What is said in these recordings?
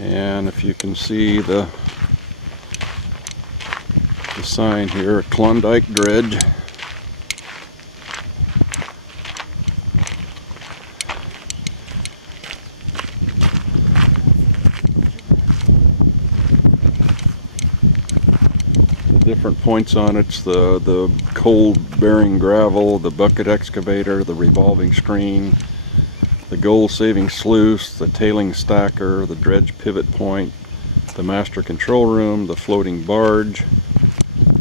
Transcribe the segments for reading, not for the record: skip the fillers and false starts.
And if you can see the sign here, Klondike Dredge. Different points on it's the cold bearing gravel, the bucket excavator, the revolving screen, the goal saving sluice, the tailing stacker, the dredge pivot point, the master control room, the floating barge,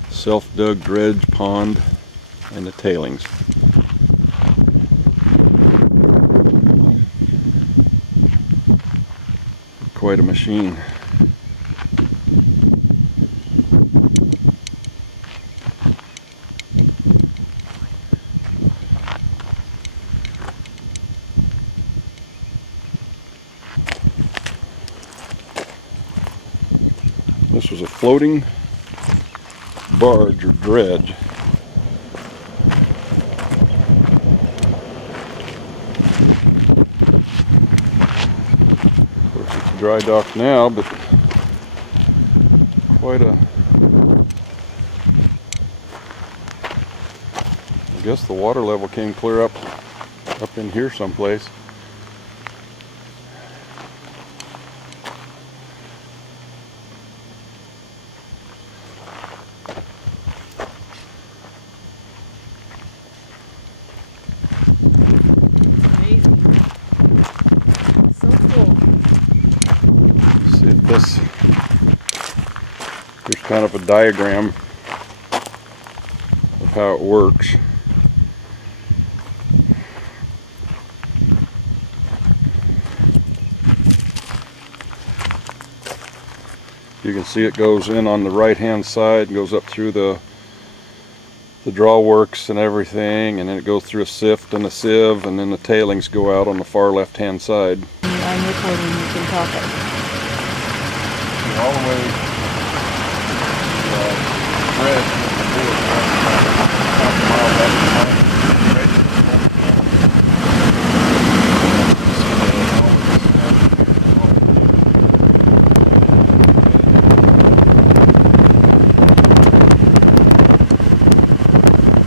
self-dug dredge pond, and the tailings. Quite a machine. This was a floating barge or dredge. Of course, it's dry dock now, but quite a... I guess the water level came clear up in here someplace. See if this, here's kind of a diagram of how it works. You can see it goes in on the right hand side and goes up through the draw works and everything, and then it goes through a sift and a sieve, and then the tailings go out on the far left hand side. I'm recording, you can talk it. All the way red.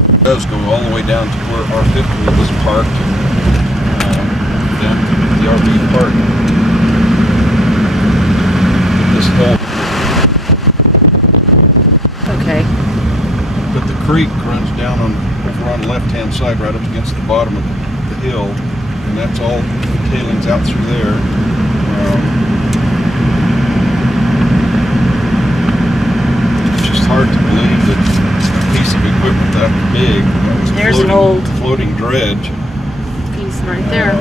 It does go all the way down to where R50 was parked, down to the RV park. This whole. Okay. But the creek runs down over on the left-hand side, right up against the bottom of the hill, and that's all tailings out through there. It's just hard to believe that a piece of equipment that big, that was There's an old floating dredge, piece right there.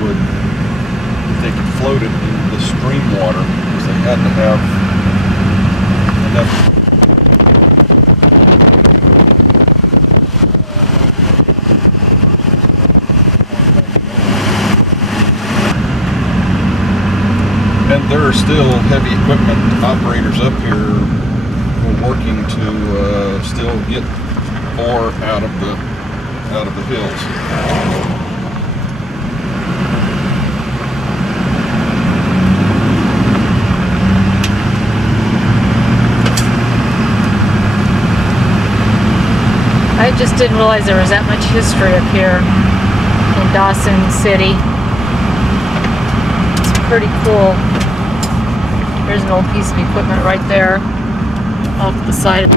Would, if they could float it in the stream water, because they had to have enough. And there are still heavy equipment operators up here working to still get ore out of the hills. I just didn't realize there was that much history up here in Dawson City. It's pretty cool. There's an old piece of equipment right there off the side.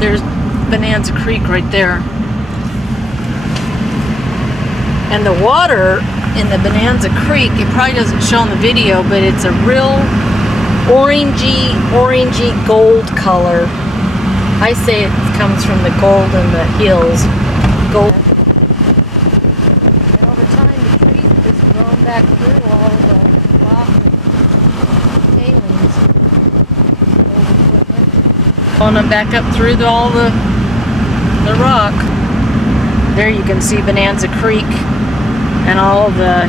There's Bonanza Creek right there. And the water in the Bonanza Creek, it probably doesn't show in the video, but it's a real orangey gold color. I say it comes from the gold in the hills. Gold. And over time the trees have just grown back through all the rock and tailings. Old equipment. Going them back up through all the rock. There you can see Bonanza Creek and all the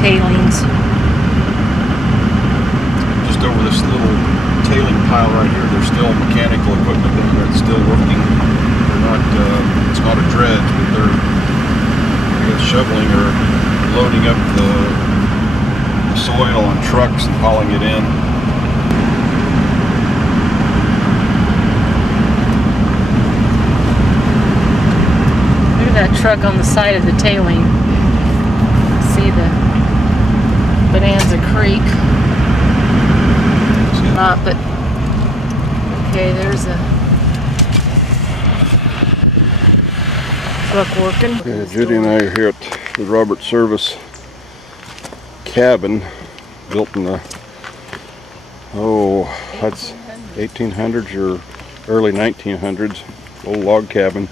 tailings. Just over this little tailing pile right here, there's still mechanical equipment that's still working. They're not, it's it's not a dredge, but they're shoveling or loading up the soil on trucks and hauling it in. Look at that truck on the side of the tailing. See the Bonanza Creek. But okay, there's a truck working. Yeah, Judy and I are here at the Robert Service cabin, built in the that's 1800s or early 1900s, old log cabin.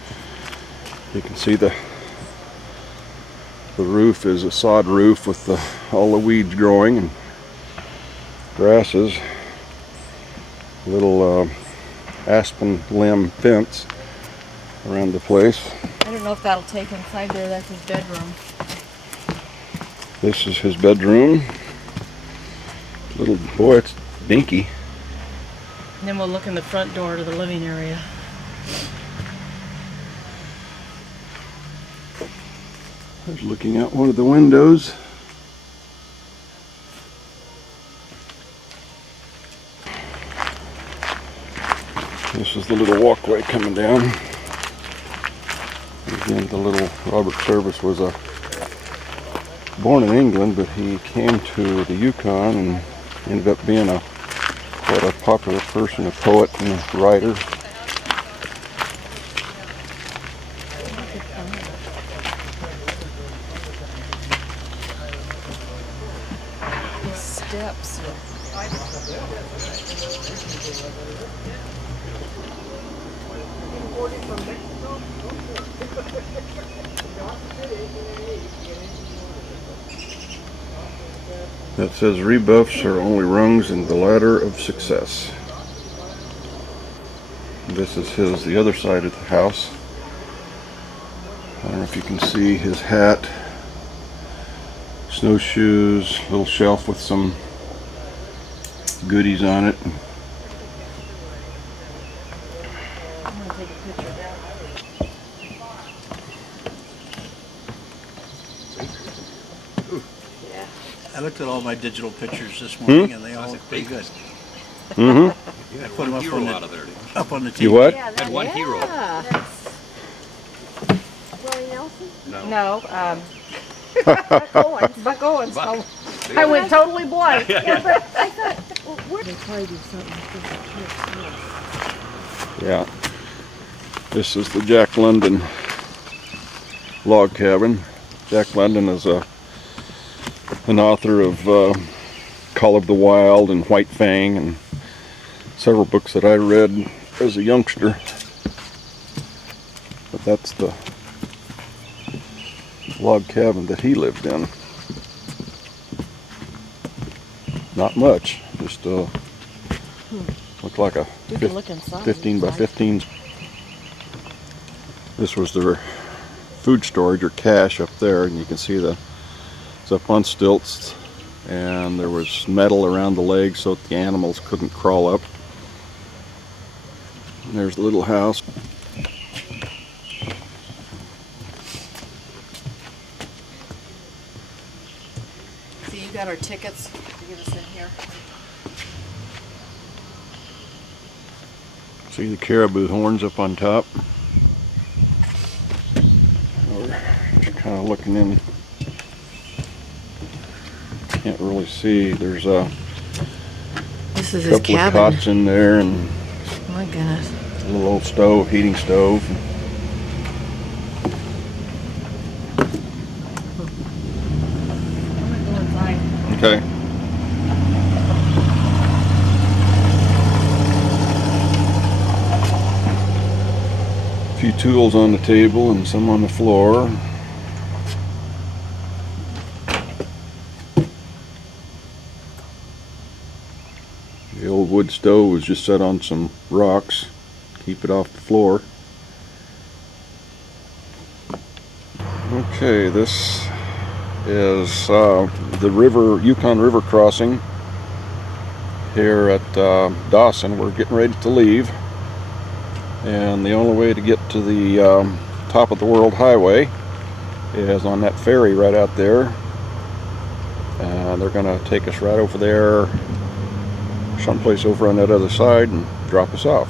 You can see the roof is a sod roof with all the weeds growing and grasses. Little aspen limb fence around the place. I don't know if that'll take inside there. That's his bedroom. This is his bedroom. Little boy, it's dinky. And then we'll look in the front door to the living area. I was looking out one of the windows. This is the little walkway coming down. Again, the little Robert Service was born in England, but he came to the Yukon and ended up being quite a popular person, a poet and a writer. These steps. That says rebuffs are only rungs in the ladder of success. This is the other side of the house. I don't know if you can see his hat, snowshoes, little shelf with some goodies on it. I'm gonna take a picture of that. I looked at all my digital pictures this morning, and they all look pretty good. Mm-hmm. I put them up on the TV. You what? Had one hero. Willie Nelson? No, Buck Owens. Buck Owens. Buck. I went totally blank. Yeah, but I thought, where They probably do something with Yeah. This is the Jack London log cabin. Jack London is an author of Call of the Wild and White Fang and several books that I read as a youngster. But that's the log cabin that he lived in. Not much, just looked like a You can look inside. 15 by 15. This was their food storage or cache up there, and you can see it's up on stilts, and there was metal around the legs so that the animals couldn't crawl up. And there's the little house. So you got our tickets to get us in here. See the caribou horns up on top. We're just kind of looking in. Can't really see. There's a This is his couple of cabin. cots in there and My goodness. a little old stove, heating stove. I'm gonna go inside. Okay. A few tools on the table and some on the floor. The old wood stove was just set on some rocks, keep it off the floor. Okay, this is the Yukon River crossing here at Dawson. We're getting ready to leave, and the only way to get to the top of the world highway is on that ferry right out there. And they're gonna take us right over there, someplace over on that other side, and drop us off.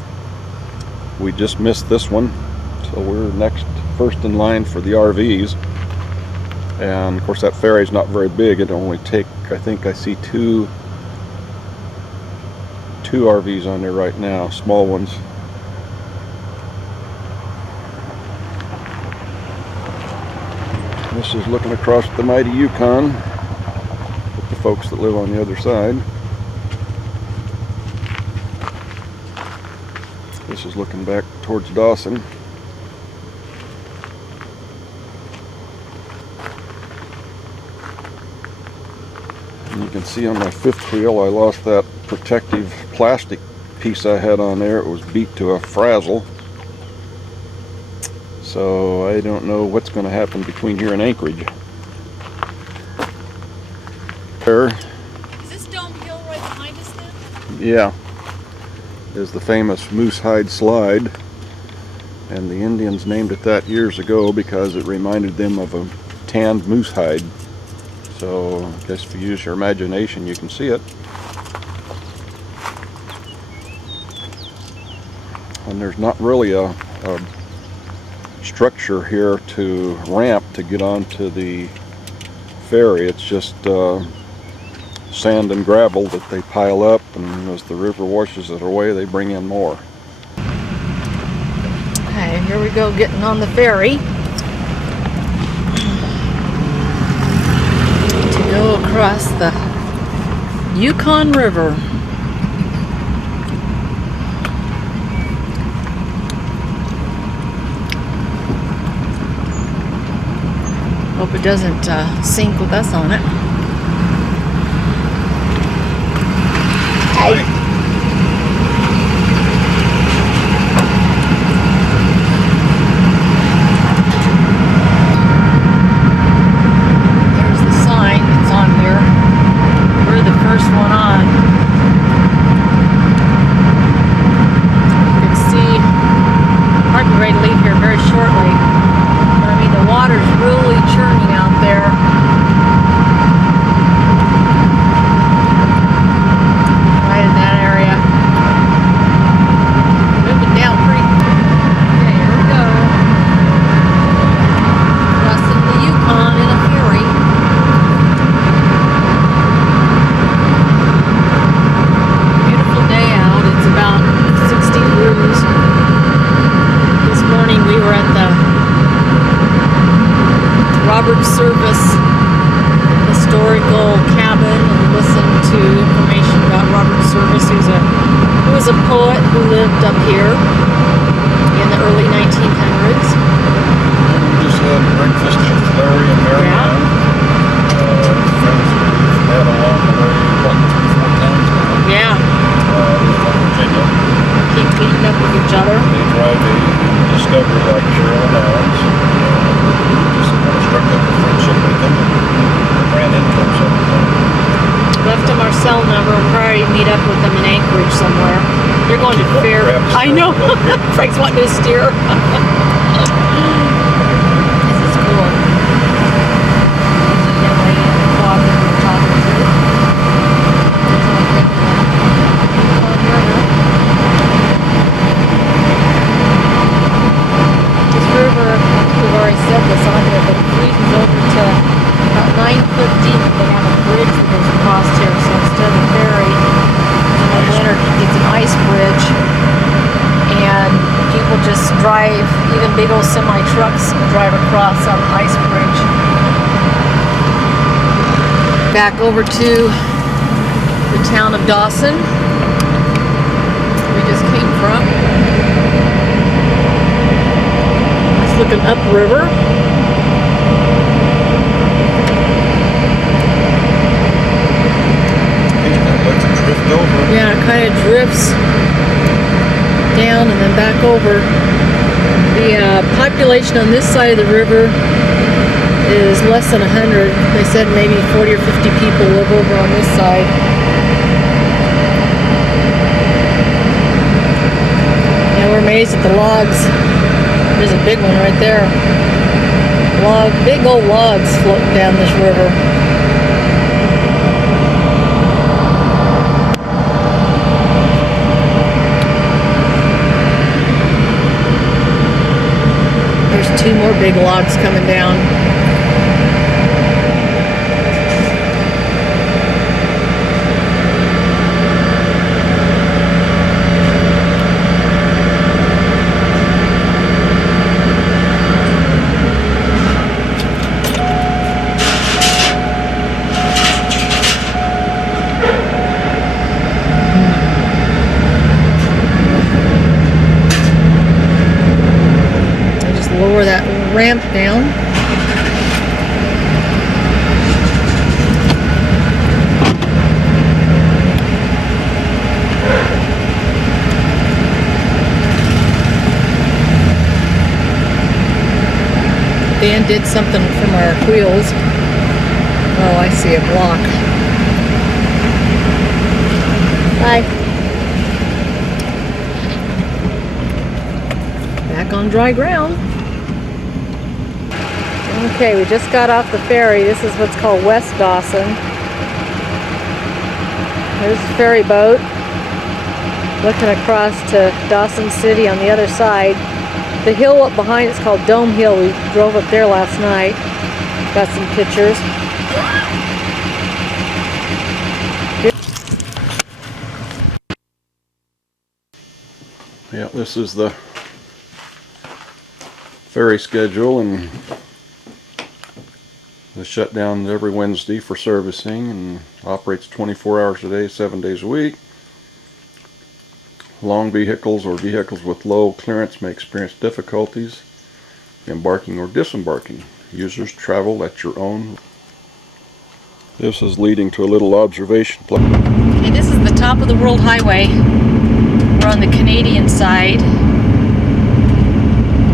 We just missed this one, so we're first in line for the RVs. And of course that ferry's not very big. It only take, I think I see two RVs on there right now, small ones. This is looking across the mighty Yukon with the folks that live on the other side. This is looking back towards Dawson. And you can see on my fifth wheel I lost that protective plastic piece I had on there. It was beat to a frazzle. So I don't know what's going to happen between here and Anchorage. There. Is this Dome Hill right behind us then? Yeah. Is the famous Moose Hide Slide. And the Indians named it that years ago because it reminded them of a tanned moose hide. So I guess if you use your imagination you can see it. And there's not really a structure here to ramp to get onto the ferry. It's just sand and gravel that they pile up, and as the river washes it away they bring in more. Okay, here we go, getting on the ferry to go across the Yukon River. Hope it doesn't sink with us on it. There's the sign that's on here. We're the first one on. You can see, might be ready to leave here very shortly. But I mean, the water's really churning out there. Right in that area. Moving down pretty. Okay, here we go. Crossing the Yukon in a ferry. Beautiful day out. It's about 60 degrees. This morning we were at the Robert Service historical cabin and listened to information about Robert Service, who was a poet who lived up here in the early 1900s. We just had breakfast with Larry and Marianne. Friends we've had along the way, what, 3-4 times now. Yeah, They're from Virginia. keep meeting up with each other. They drive a Discovery like Cheryl and Alex. Just kind of struck up a friendship with them and ran into them several times. Left them our cell number. We'll probably meet up with them in Anchorage somewhere. They're going to fair. Perhaps I know. Frank's wanting to steer. This is cool. There's a young lady in the club that we're talking to. This river, we've already said this on here, but it freezes over to about 9 foot deep. They have a bridge that goes across here, so instead of a ferry, in the winter it's an ice bridge, and people just drive, even big old semi trucks drive across on the ice bridge. Back over to the town of Dawson, we just came from. It's looking upriver. Let's drift over. Yeah, it kind of drifts down and then back over. The population on this side of the river is less than 100. They said maybe 40 or 50 people live over on this side. And we're amazed at the logs There's a big one right there. Big old logs floating down this river. There's 2 more big logs coming down. Lower that ramp down. Dan did something from our wheels. Oh, I see a block. Bye. Back on dry ground. Okay, we just got off the ferry. This is what's called West Dawson. There's a ferry boat looking across to Dawson City on the other side. The hill up behind it's called Dome Hill. We drove up there last night. Got some pictures. Yeah, this is the ferry schedule, and the shutdown every Wednesday for servicing, and operates 24 hours a day, 7 days a week. Long vehicles or vehicles with low clearance may experience difficulties embarking or disembarking. Users travel at your own. This is leading to a little observation place. Okay, this is the top of the World Highway. We're on the Canadian side.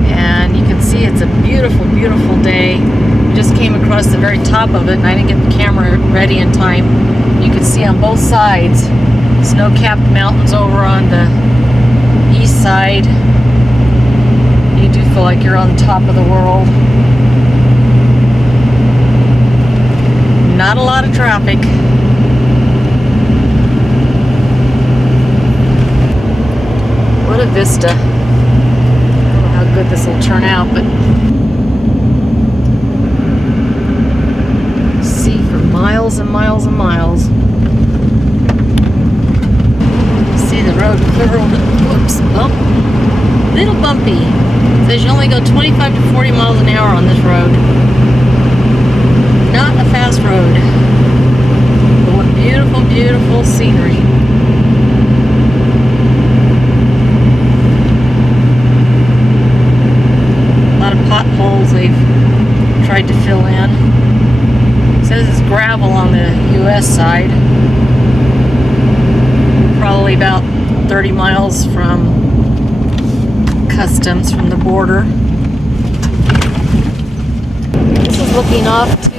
And you can see it's a beautiful, beautiful day. We just came across the very top of it and I didn't get the camera ready in time. You can see on both sides snow-capped mountains over on the east side. You do feel like you're on top of the world. Not a lot of traffic. What a vista. I don't know how good this will turn out, but see for miles and miles and miles. See the road curled, whoops, little bumpy. It says you only go 25 to 40 miles an hour on this road. Not a fast road. But what beautiful, beautiful scenery. A lot of potholes they've tried to fill in. It says it's gravel on the US side. Probably about 30 miles from customs, from the border. This is looking off to the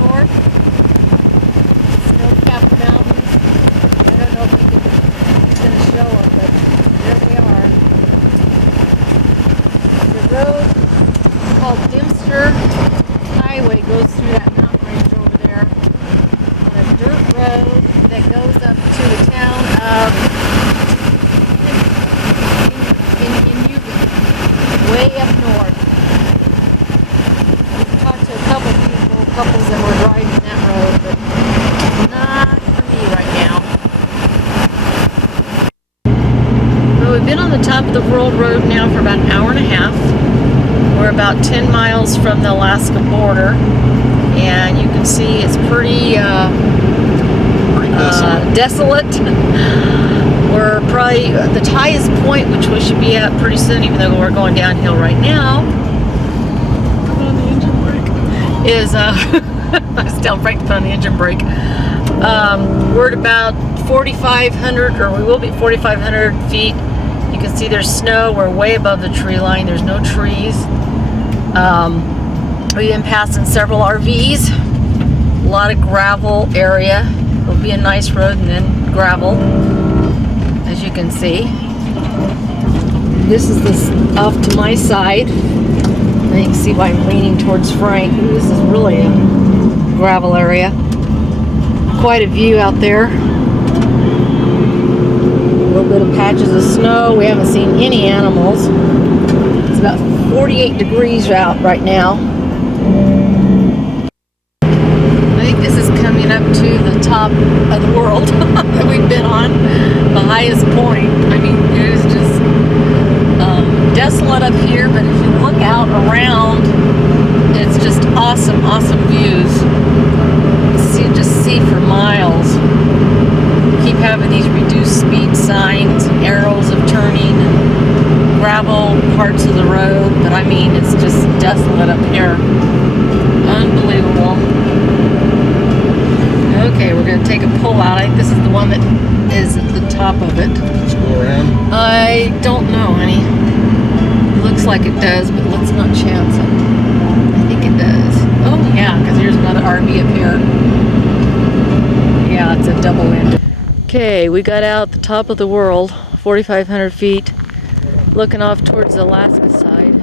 north. Snow-capped mountains. I don't know if it's going to show them, but there we are. The road called Dempster Highway goes through that mountain range over there. On a dirt road that goes up to the town of way up north. We've talked to a couple couples that were driving that road, but not for me right now. Well, we've been on the top of the World Road now for about an hour and a half. We're about 10 miles from the Alaska border, and you can see it's pretty desolate. We're probably the highest point, which we should be at pretty soon, even though we're going downhill right now. Put on the engine brake. Is I still brake to put on the engine brake. We're at about 4,500, or we will be 4,500 feet. You can see there's snow. We're way above the tree line. There's no trees. We've been passing several RVs. A lot of gravel area. It'll be a nice road and then gravel, as you can see. This is this off to my side. Now you can see why I'm leaning towards Frank. Ooh, this is really a gravel area. Quite a view out there. A little bit of patches of snow. We haven't seen any animals. It's about 48 degrees out right now. I think this is coming up to the top of the world that we've been on. The highest point. I mean, it is just desolate up here, but if you look out around, it's just awesome, awesome views. You just see for miles. Keep having these reduced speed signs, arrows of turning, and gravel parts of the road, but I mean, it's just desolate up here. Unbelievable. Okay, we're going to take a pull out. I think this is the one that is at the top of it. Let's go around. I don't know, honey. It looks like it does, but let's not chance it. I think it does. Oh, yeah, because there's another RV up here. Yeah, it's a double end. Okay, we got out the top of the world, 4,500 feet, looking off towards the Alaska side.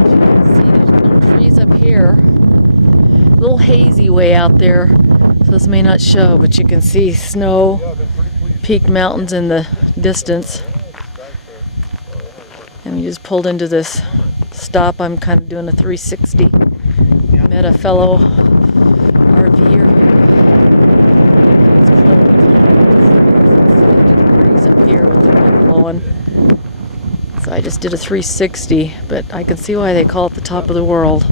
As you can see, there's no trees up here. A little hazy way out there, so this may not show, but you can see snow, peaked mountains in the distance. And we just pulled into this stop. I'm kind of doing a 360. Met a fellow RVer here. It's cold. It's 50 degrees up here with the wind blowing. So I just did a 360, but I can see why they call it the top of the world.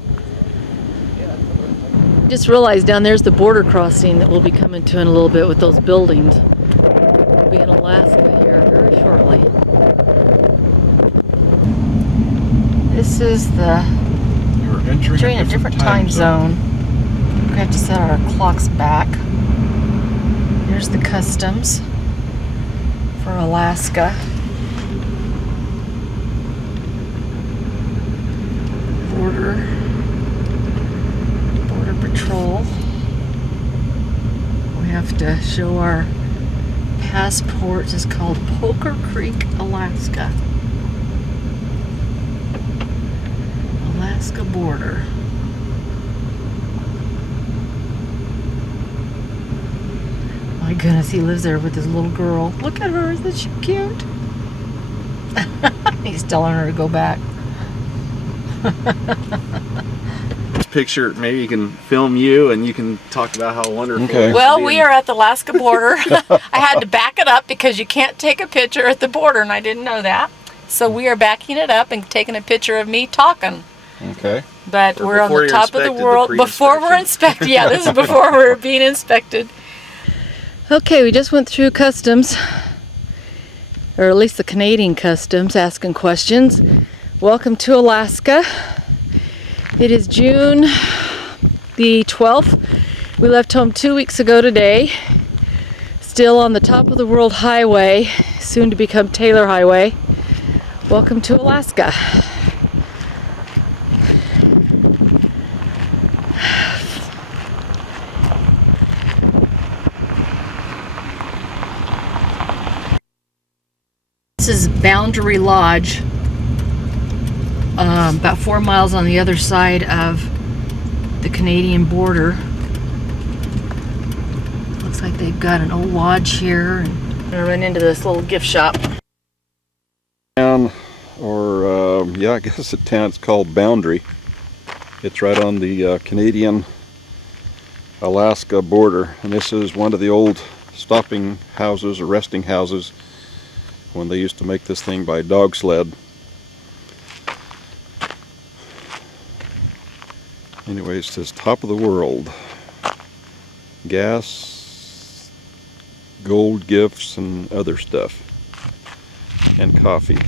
Just realized down there's the border crossing that we'll be coming to in a little bit with those buildings. We'll be in Alaska here very shortly. This is the entering a different time zone. We have to set our clocks back. Here's the customs for Alaska. Border patrol. We have to show our passports. It's called Poker Creek, Alaska. Alaska border. My goodness, he lives there with his little girl. Look at her, isn't she cute? He's telling her to go back. This picture, maybe you can film you and you can talk about how wonderful Okay. it is. Well, to be we in- are at the Alaska border. I had to back it up because you can't take a picture at the border, and I didn't know that. So we are backing it up and taking a picture of me talking. Okay. But Or we're on before the you're top of the inspected, the world. Before we're inspected. Yeah, this is before we're being inspected. Okay, we just went through customs, or at least the Canadian customs, asking questions. Welcome to Alaska. It is June the 12th. We left home 2 weeks ago today. Still on the top of the world highway, soon to become Taylor Highway. Welcome to Alaska. This is Boundary Lodge, about 4 miles on the other side of the Canadian border. Looks like they've got an old lodge here. And I'm gonna run into this little gift shop. Town, or yeah, I guess the town, it's called Boundary. It's right on the Canadian Alaska border, and this is one of the old stopping houses or resting houses when they used to make this thing by dog sled. Anyways, it says top of the world. Gas, gold gifts, and other stuff. And coffee.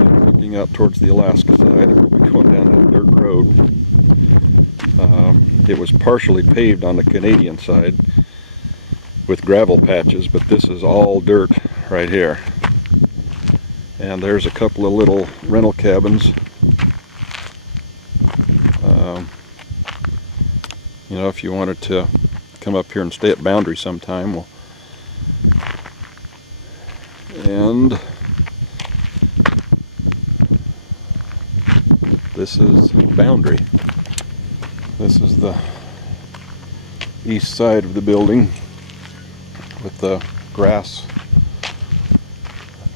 And looking out towards the Alaska side, we'll be going down that dirt road. It was partially paved on the Canadian side with gravel patches, but this is all dirt right here. And there's a couple of little rental cabins. You know, if you wanted to come up here and stay at Boundary sometime, well, and this is Boundary. This is the east side of the building with the grass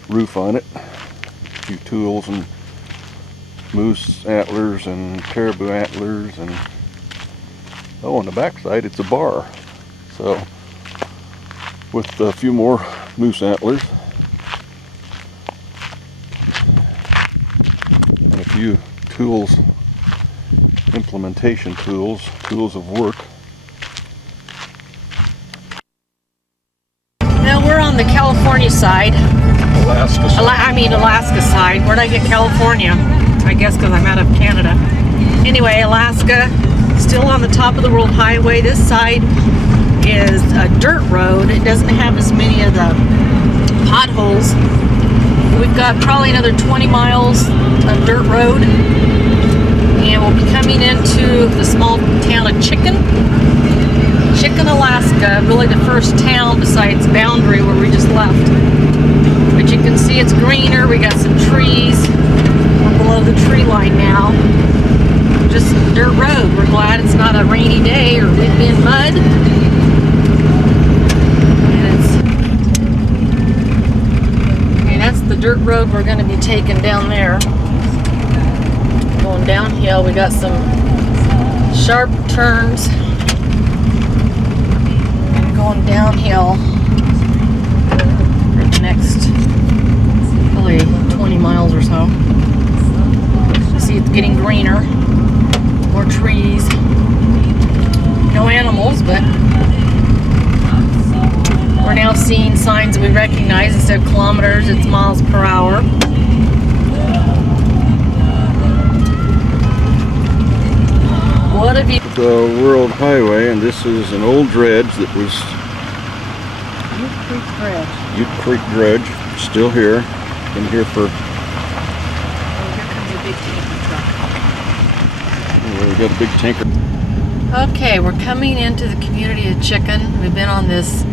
roof on it. A few tools and moose antlers and caribou antlers, and oh, on the back side it's a bar. So with a few more moose antlers and a few tools, implementation tools, tools of work. Now we're on the California side. Alaska. Alaska side. Where'd I get California? I guess because I'm out of Canada. Anyway, Alaska, still on the top of the World Highway. This side is a dirt road. It doesn't have as many of the potholes. We've got probably another 20 miles of dirt road. And we'll be coming into the small town of Chicken, Alaska. Really the first town besides Boundary where we just left. But you can see it's greener. We got some trees. We're below the tree line now. Just dirt road. We're glad it's not a rainy day or we'd be in mud. And that's the dirt road we're going to be taking down there. Going downhill, we got some sharp turns. And going downhill for the next probably 20 miles or so. You see it's getting greener. More trees. No animals, but we're now seeing signs that we recognize. Instead of kilometers, it's miles per hour. What have you... The World Highway, and this is an old dredge that was Ute Creek Bridge. Ute Creek Dredge, still here. Been here for, Oh, here comes a big tanker truck. we got a big tanker. Okay, we're coming into the community of Chicken. We've been on this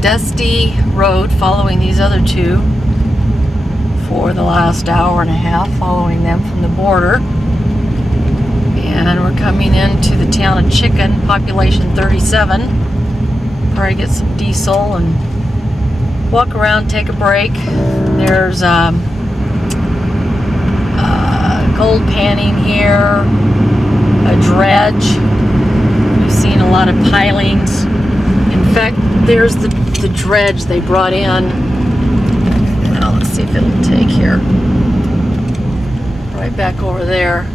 dusty road following these other two for the last hour and a half, following them from the border. And we're coming into the town of Chicken, population 37. Probably get some diesel and walk around, take a break. There's gold panning here, a dredge. We've seen a lot of pilings. In fact, there's the dredge they brought in. Now let's see if it'll take here. Right back over there.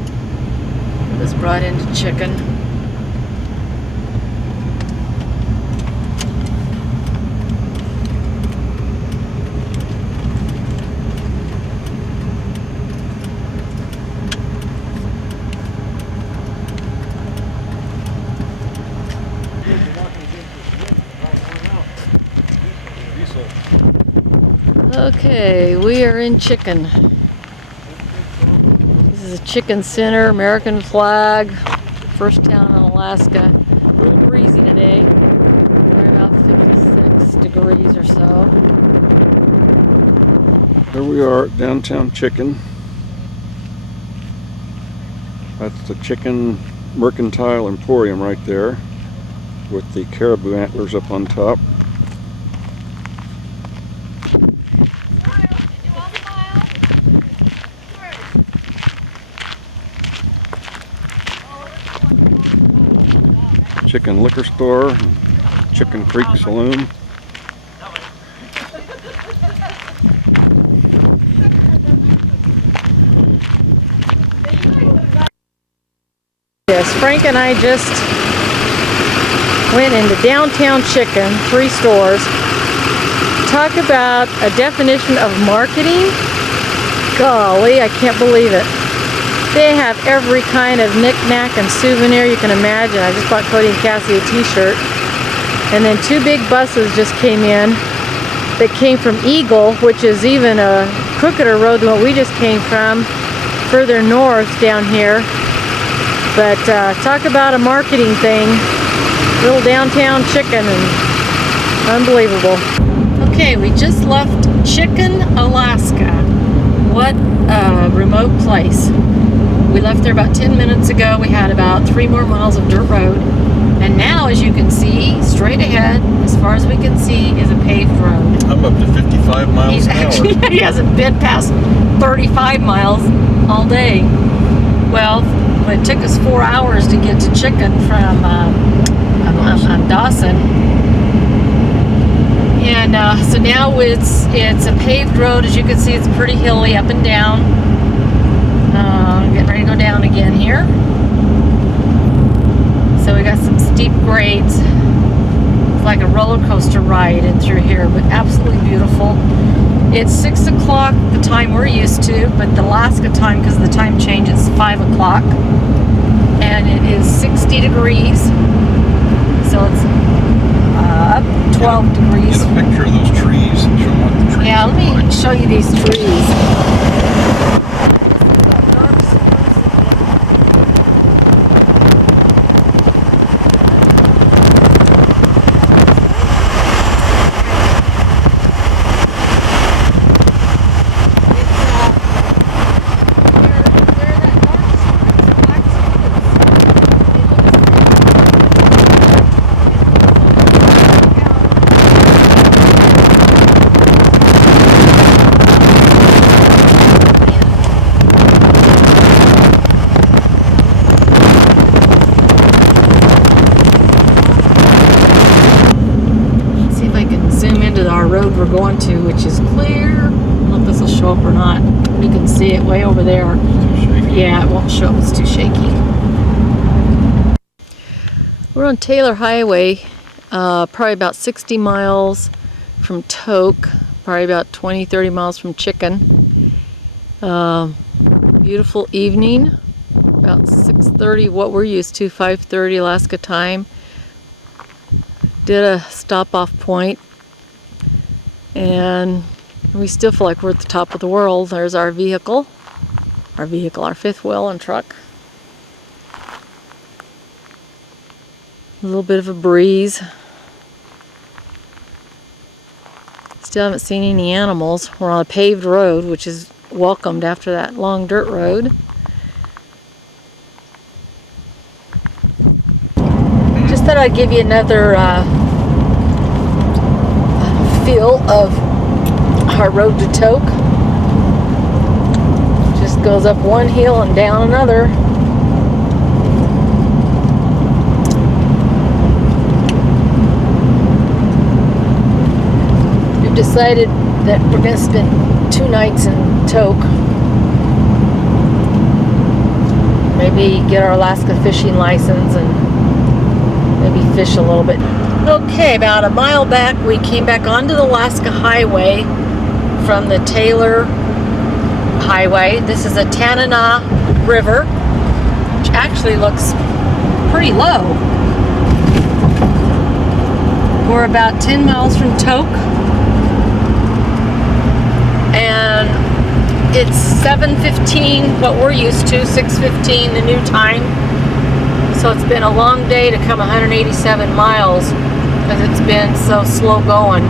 It was brought into Chicken. Okay, we are in Chicken. This is a chicken center, American flag, first town in Alaska. A little breezy today, probably about 56 degrees or so. Here we are at downtown Chicken. That's the Chicken Mercantile Emporium right there with the caribou antlers up on top. Chicken Liquor Store, Chicken Creek Saloon. Yes, Frank and I just went into downtown Chicken, 3 stores. Talk about a definition of marketing. Golly, I can't believe it. They have every kind of knick-knack and souvenir you can imagine. I just bought Cody and Cassie a t-shirt. And then 2 big buses just came in that came from Eagle, which is even a crookeder road than what we just came from, further north down here. But talk about a marketing thing. Little downtown chicken and unbelievable. Okay, we just left Chicken, Alaska. What a remote place. We left there about 10 minutes ago. We had about 3 more miles of dirt road. And now, as you can see, straight ahead, as far as we can see, is a paved road. I'm up to 55 miles He's an hour. actually, he hasn't been past 35 miles all day. Well, it took us 4 hours to get to Chicken from Dawson. And so now it's a paved road. As you can see, it's pretty hilly up and down. Getting ready to go down again here. So we got some steep grades. It's like a roller coaster ride in through here, but absolutely beautiful. It's 6 o'clock, the time we're used to, but the Alaska time, because the time change, is 5 o'clock. And it is 60 degrees. So it's up 12 degrees. Get a picture of those trees and show what the trees Yeah, let look me like. show you these trees. Road we're going to, which is clear. I don't know if this will show up or not. You can see it way over there. Yeah, it won't show up. It's too shaky. We're on Taylor Highway, probably about 60 miles from Tok, probably about 20-30 miles from Chicken. Beautiful evening, about 6:30, what we're used to, 5:30 Alaska time. Did a stop off point. And we still feel like we're at the top of the world. There's our vehicle, our fifth wheel and truck. A little bit of a breeze. Still haven't seen any animals. We're on a paved road, which is welcomed after that long dirt road. Just thought I'd give you another feel of our road to Tok. Just goes up one hill and down another. We've decided that we're going to spend 2 nights in Tok. Maybe get our Alaska fishing license and maybe fish a little bit. Okay, about a mile back, we came back onto the Alaska Highway from the Taylor Highway. This is a Tanana River, which actually looks pretty low. We're about 10 miles from Tok, and it's 7:15, what we're used to, 6:15 the new time. So it's been a long day to come 187 miles because it's been so slow going.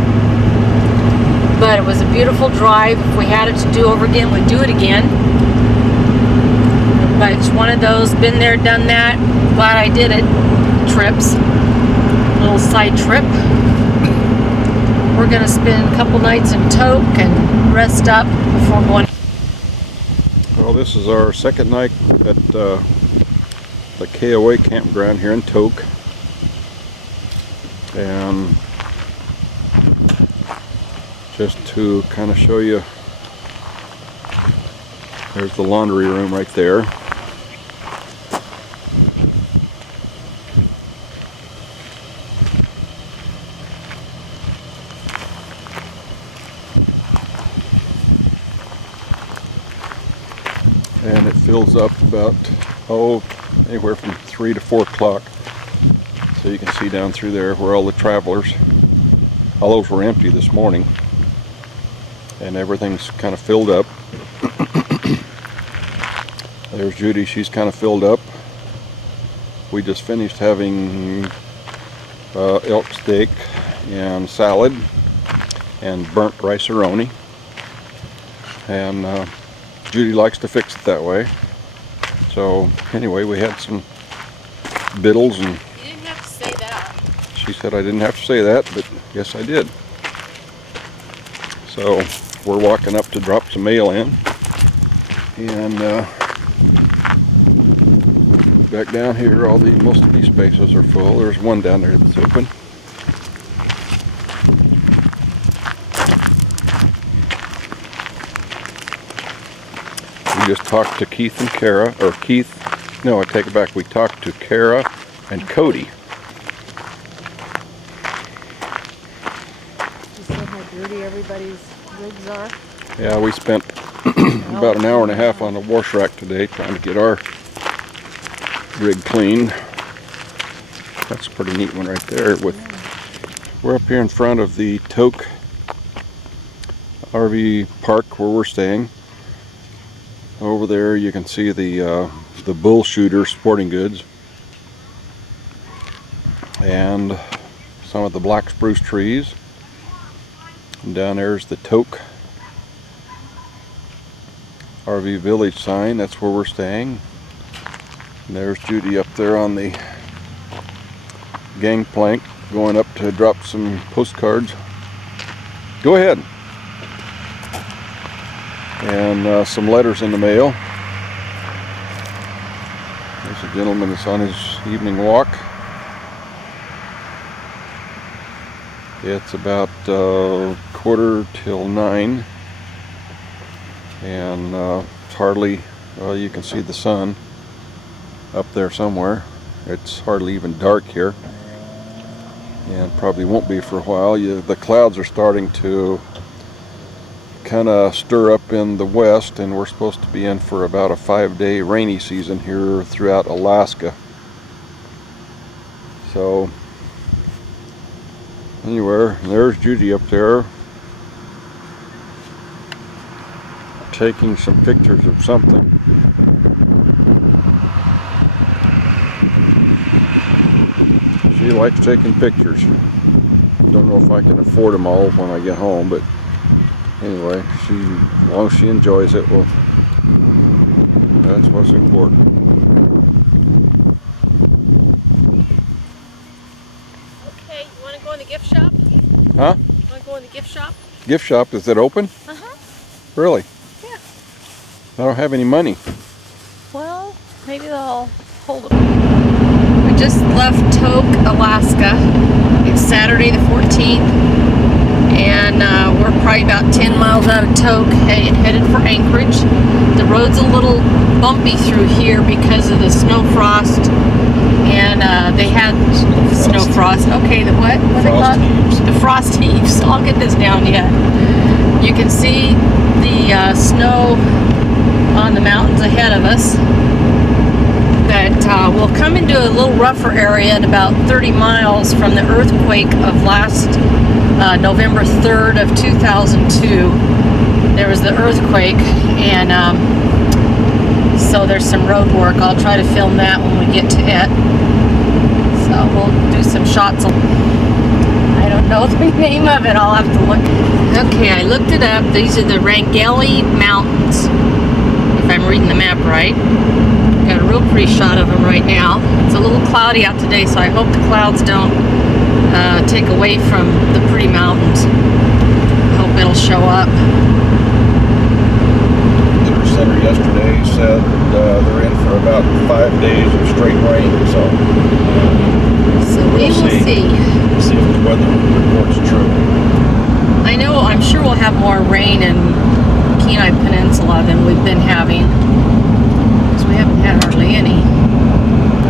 But it was a beautiful drive. If we had it to do over again, we'd do it again. But it's one of those, been there, done that, glad I did it, trips. A little side trip. We're going to spend a couple nights in Tok and rest up before going. Well, this is our second night at the KOA campground here in Tok. And just to kind of show you, there's the laundry room right there. And it fills up about, anywhere from 3 to 4 o'clock. So you can see down through there where all the travelers, all those were empty this morning. And everything's kind of filled up. There's Judy, she's kind of filled up. We just finished having elk steak and salad and burnt rice-a-roni. And Judy likes to fix it that way. So anyway, we had some biddles, and You didn't have to say that. she said I didn't have to say that, but yes I did. So we're walking up to drop some mail in, and back down here most of these spaces are full. There's one down there that's open. We just talked to Keith and Kara, or Keith, no, I take it back. We talked to Kara and Cody. You see how dirty everybody's rigs are? Yeah, we spent about an hour and a half on the wash rack today trying to get our rig clean. That's a pretty neat one right there. We're up here in front of the Toke RV park where we're staying. Over there you can see the Bull Shooter Sporting Goods and some of the black spruce trees. And down there's the Toke RV Village sign. That's where we're staying. And there's Judy up there on the gangplank going up to drop some postcards. Go ahead. And some letters in the mail. There's a gentleman that's on his evening walk. It's about 9:15, and it's hardly, well, you can see the sun up there somewhere. It's hardly even dark here, and probably won't be for a while. The clouds are starting to kind of stir up in the west, and we're supposed to be in for about a 5-day rainy season here throughout Alaska. So anyway, there's Judy up there taking some pictures of something. She likes taking pictures. Don't know if I can afford them all when I get home, but anyway, as long as she enjoys it, well, that's what's important. Okay, you want to go in the gift shop? Huh? Want to go in the gift shop? Gift shop, is it open? Uh-huh. Really? Yeah. I don't have any money. Well, maybe they'll hold it. We just left Toke, Alaska. It's Saturday the 14th, and we're probably about 10 miles out of Toke, headed for Anchorage. The road's a little bumpy through here because of the snow frost, and they had snow frost. Okay, the what? What are they called? The frost heaves. I'll get this down yet. You can see the snow on the mountains ahead of us. But we'll come into a little rougher area in about 30 miles from the earthquake of last November 3rd of 2002. There was the earthquake, and so there's some road work. I'll try to film that when we get to it. So we'll do some shots. I don't know the name of it. I'll have to look. Okay, I looked it up. These are the Wrangell Mountains, if I'm reading the map right. Got a real pretty shot of them right now. It's a little cloudy out today, so I hope the clouds don't take away from the pretty mountains. Hope it'll show up. The center yesterday said they're in for about 5 days of straight rain, so We will see. See if the weather report's true. I know, I'm sure we'll have more rain in Kenai Peninsula than we've been having, because we haven't had hardly any.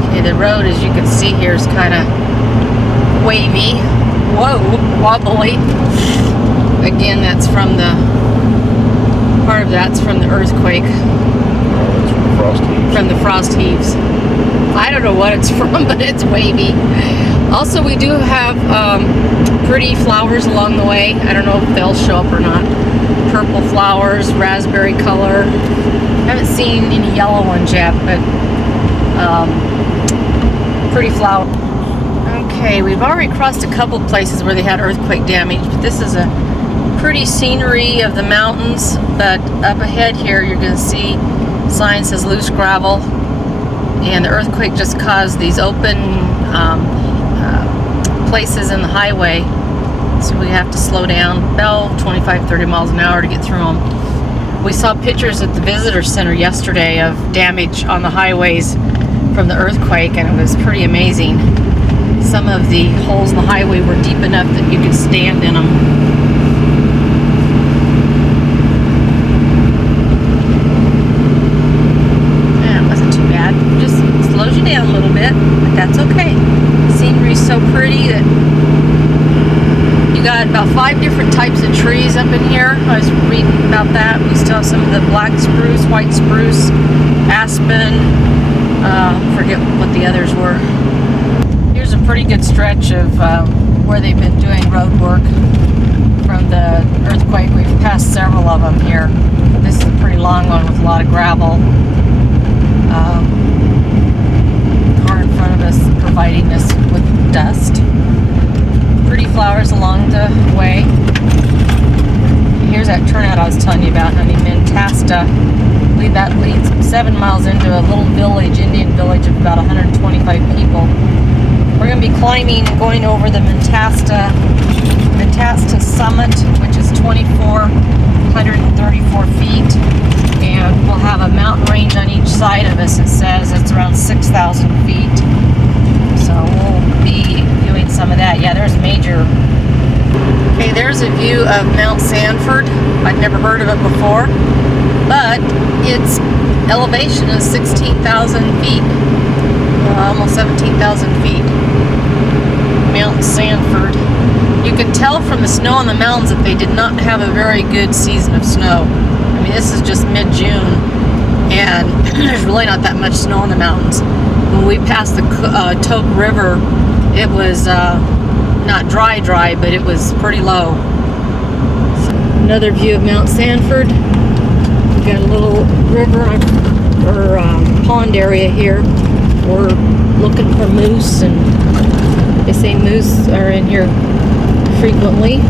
Okay, the road, as you can see here, is kind of wavy. Whoa, wobbly. Again, that's from the, part of that's from the earthquake, That's from the frost heaves. from the frost heaves. I don't know what it's from, but it's wavy. Also, we do have pretty flowers along the way. I don't know if they'll show up or not. Purple flowers, raspberry color. Haven't seen any yellow ones yet, but Pretty flower. Okay, we've already crossed a couple places where they had earthquake damage, but this is a pretty scenery of the mountains. But up ahead here, you're going to see sign says loose gravel, and the earthquake just caused these open places in the highway, so we have to slow down about 25-30 miles an hour to get through them. We saw pictures at the visitor center yesterday of damage on the highways from the earthquake, and it was pretty amazing. Some of the holes in the highway were deep enough that you could stand in them. Yeah, it wasn't too bad. Just slows you down a little bit, but that's okay. The scenery's so pretty that you got about 5 different types of trees up in here. I was reading about that. We still have some of the black spruce, white spruce, aspen. Forget what the others were. Here's a pretty good stretch of where they've been doing road work from the earthquake. We've passed several of them here. This is a pretty long one with a lot of gravel. Car in front of us providing us with dust. Pretty flowers along the way. Here's that turnout I was telling you about, honey, Mentasta. I believe that leads 7 miles into a little village, Indian village of about 125 people. We're going to be climbing and going over the Mentasta summit, which is 2,434 feet. And we'll have a mountain range on each side of us. It says it's around 6,000 feet. So we'll be doing some of that. Yeah, there's major. Okay, there's a view of Mount Sanford. I'd never heard of it before, but its elevation is 16,000 feet, almost 17,000 feet. Mount Sanford. You can tell from the snow on the mountains that they did not have a very good season of snow. I mean, this is just mid-June, and there's really not that much snow on the mountains. When we passed the Toke River, it was not dry, but it was pretty low. So, another view of Mount Sanford. We've got a little river or pond area here. We're looking for moose, and they say moose are in here frequently.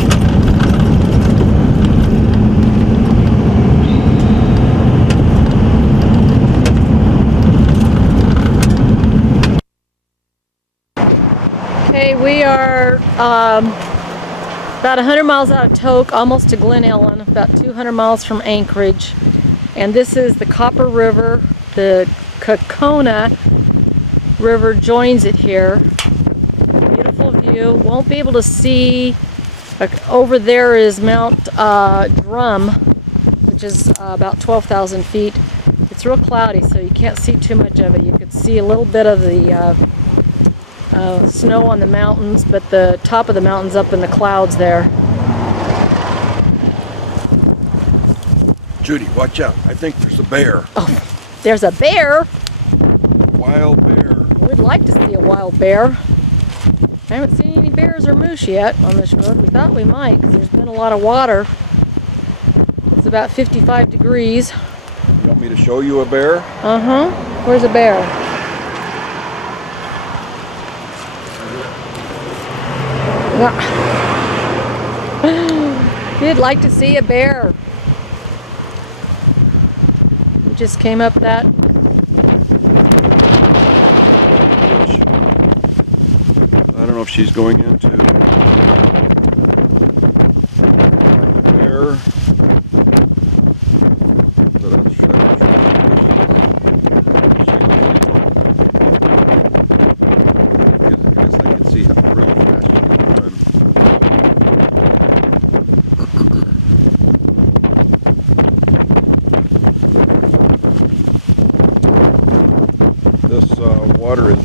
Okay, we are about 100 miles out of Toke, almost to Glen Ellen, about 200 miles from Anchorage. And this is the Copper River. The Kokona River joins it here. Beautiful view. Won't be able to see. Over there is Mount Drum, which is about 12,000 feet. It's real cloudy, so you can't see too much of it. You could see a little bit of the snow on the mountains, but the top of the mountain's up in the clouds there. Judy, watch out. I think there's a bear. Oh, there's a bear? Wild bear. We'd like to see a wild bear. I haven't seen any bears or moose yet on this road. We thought we might, because there's been a lot of water. It's about 55 degrees. You want me to show you a bear? Uh-huh. Where's a bear? You'd like to see a bear. We just came up that. I don't know if she's going into the bear. I guess I can see how really fast she can run. This water is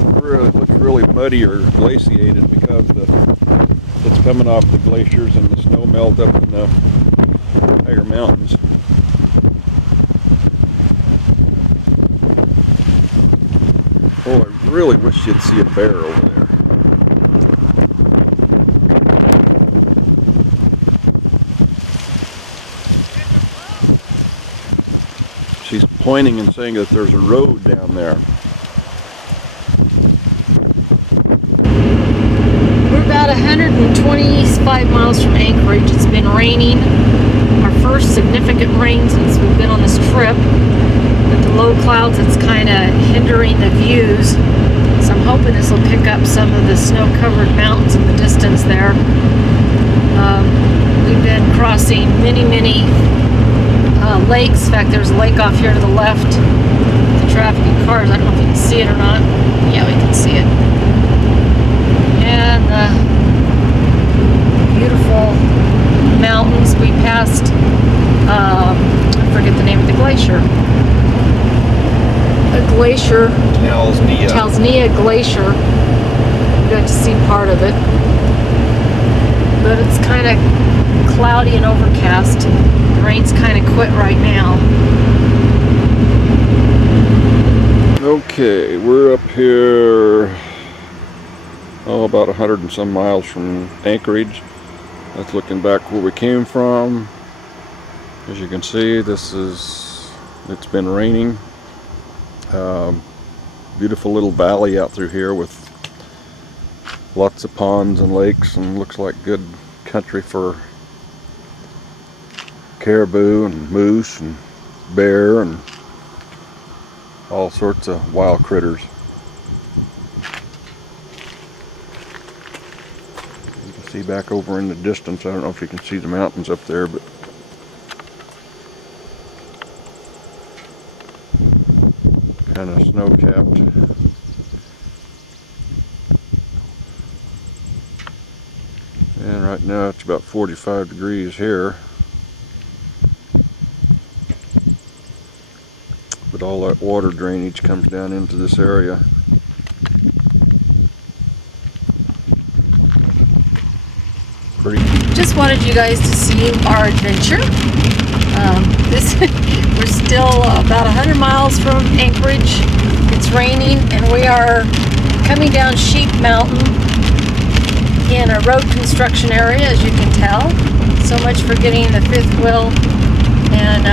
looks really muddy or glaciated because it's coming off the glaciers and the snow melt up in the higher mountains. Oh, I really wish you'd see a bear over there. She's pointing and saying that there's a road down there. 125 miles from Anchorage. It's been raining. Our first significant rain since we've been on this trip. With the low clouds, it's kind of hindering the views. So I'm hoping this will pick up some of the snow-covered mountains in the distance there. We've been crossing many lakes. In fact, there's a lake off here to the left. The traffic and cars. I don't know if you can see it or not. Yeah, we can see it. And beautiful mountains. We passed, I forget the name of the glacier. A glacier. Talsnia Glacier. We got to see part of it. But it's kind of cloudy and overcast. The rain's kind of quit right now. Okay, we're up here, about 100 and some miles from Anchorage. That's looking back where we came from. As you can see, it's been raining. Beautiful little valley out through here with lots of ponds and lakes, and looks like good country for caribou and moose and bear and all sorts of wild critters. You can see back over in the distance, I don't know if you can see the mountains up there, but kind of snow-capped. And right now it's about 45 degrees here. But all that water drainage comes down into this area. Just wanted you guys to see our adventure. We're still about 100 miles from Anchorage. It's raining and we are coming down Sheep Mountain in a road construction area, as you can tell. So much for getting the fifth wheel and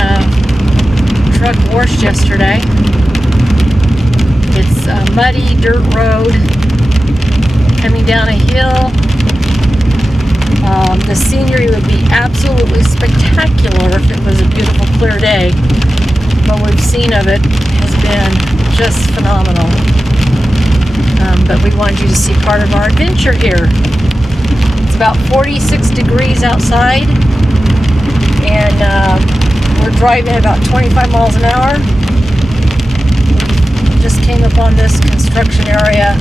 truck washed yesterday. It's a muddy dirt road coming down a hill. The scenery would be absolutely spectacular if it was a beautiful clear day. What we've seen of it has been just phenomenal. But we wanted you to see part of our adventure here. It's about 46 degrees outside, and we're driving about 25 miles an hour. We just came up on this construction area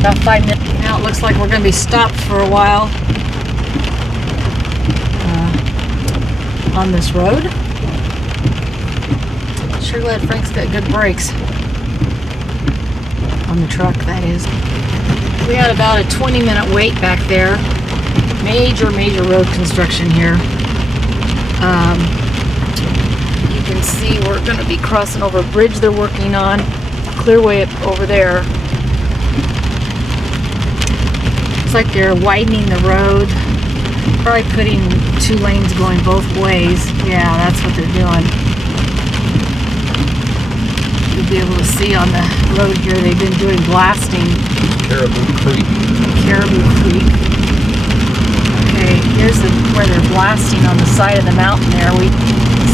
about 5 minutes. Now it looks like we're going to be stopped for a while on this road. Sure glad Frank's got good brakes on the truck, that is. We had about a 20-minute wait back there. Major road construction here. You can see we're going to be crossing over a bridge they're working on. Clearway up over there. Looks like they're widening the road. Probably putting 2 lanes going both ways. Yeah, that's what they're doing. You'll be able to see on the road here they've been doing blasting. Caribou Creek. Okay, here's where they're blasting on the side of the mountain there. We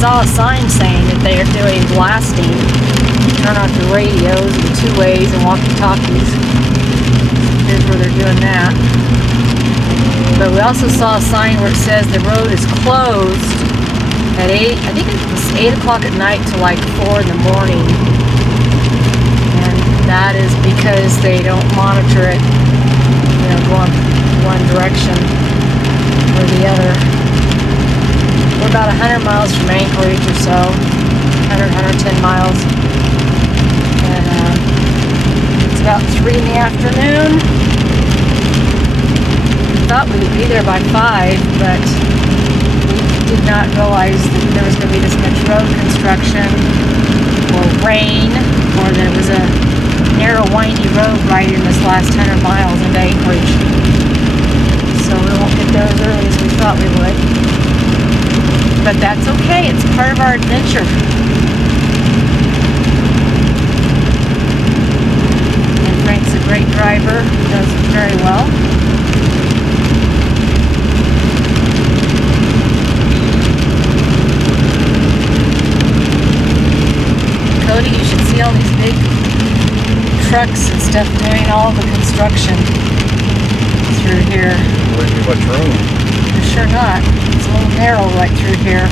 saw a sign saying that they are doing blasting. Turn off your radios in 2 ways and walkie-talkies. Here's where they're doing that. But we also saw a sign where it says the road is closed at 8, I think it was 8 o'clock at night to like 4 in the morning. And that is because they don't monitor it, going one direction or the other. We're about 100 miles from Anchorage or so, 110 miles. And it's about 3 in the afternoon. Thought we would be there by 5, but we did not realize that there was going to be this much road construction or rain, or that it was a narrow, windy road right in this last 100 miles into Anchorage. So we won't get there as early as we thought we would. But that's okay, it's part of our adventure. And Frank's a great driver, does it very well. trucks and stuff doing all the construction through here. What's room? There's sure not. It's a little narrow right through here.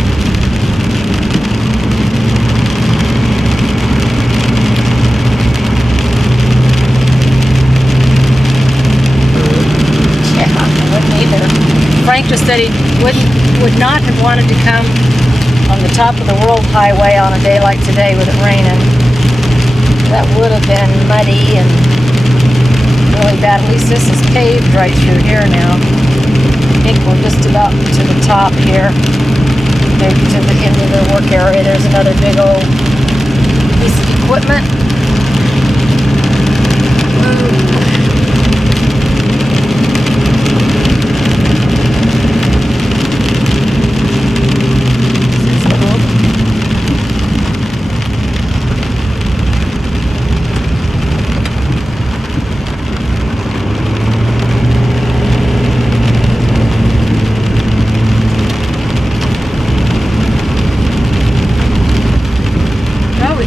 Yeah, I wouldn't either. Frank just said he would not have wanted to come on the top of the world highway on a day like today with it raining. That would have been muddy and really bad. At least this is paved right through here now. I think we're just about to the top here. Maybe to the end of the work area. There's another big old piece of equipment.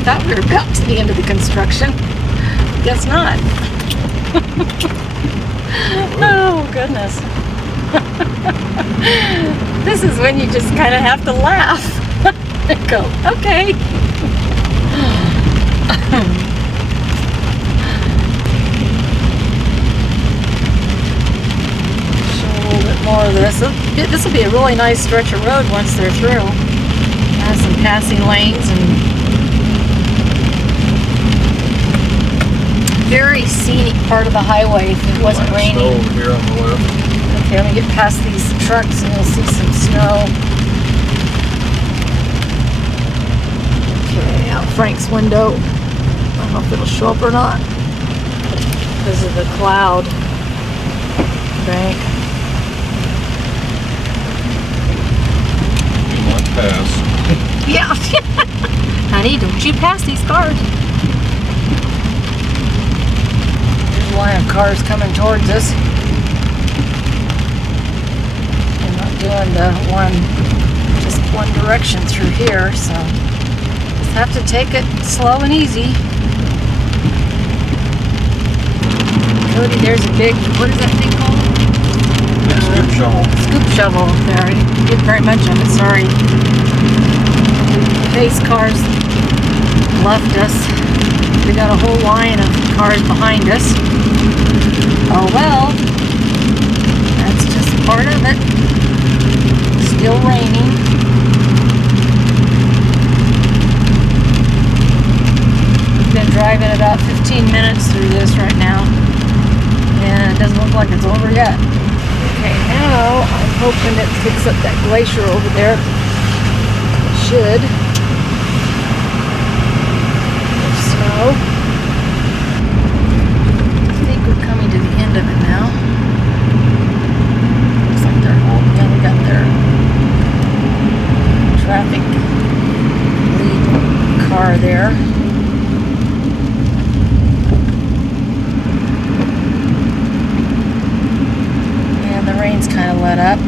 Thought we were about to the end of the construction. Guess not. Oh, goodness. This is when you just kind of have to laugh and go, okay. Show a little bit more of this. This will be a really nice stretch of road once they're through. Has some passing lanes and very scenic part of the highway if it wasn't raining. Snow here on the left. Okay, let me get past these trucks and you'll see some snow. Okay, out Frank's window. I don't know if it'll show up or not because of the cloud bank. Do not pass. Yeah. Honey, don't you pass these cars. Line of cars coming towards us. We're not doing the just one direction through here, so just have to take it slow and easy. Cody, there's a big, what is that thing called? Scoop shovel. Scoop shovel up there. I didn't get very much of it, sorry. Pace cars left us. We got a whole line of cars behind us. Oh well, that's just part of it. Still raining. We've been driving about 15 minutes through this right now, and it doesn't look like it's over yet. Okay, now I'm hoping it picks up that glacier over there. It should. There's snow. We're coming to the end of it now. Looks like they're they got their traffic lead car there. And the rain's kind of let up.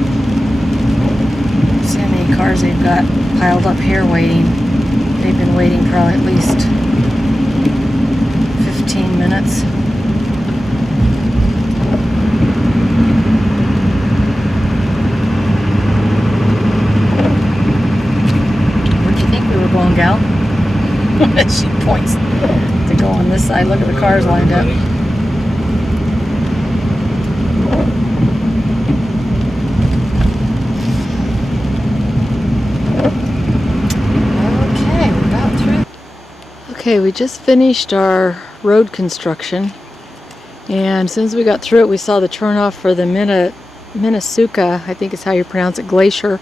See how many cars they've got piled up here waiting. They've been waiting probably at least 15 minutes. Going, gal? She points to go on this side. Look at the cars lined up. Okay, we're about through. Okay, we just finished our road construction, and as soon as we got through it, we saw the turnoff for the Minnesuka, I think is how you pronounce it, glacier.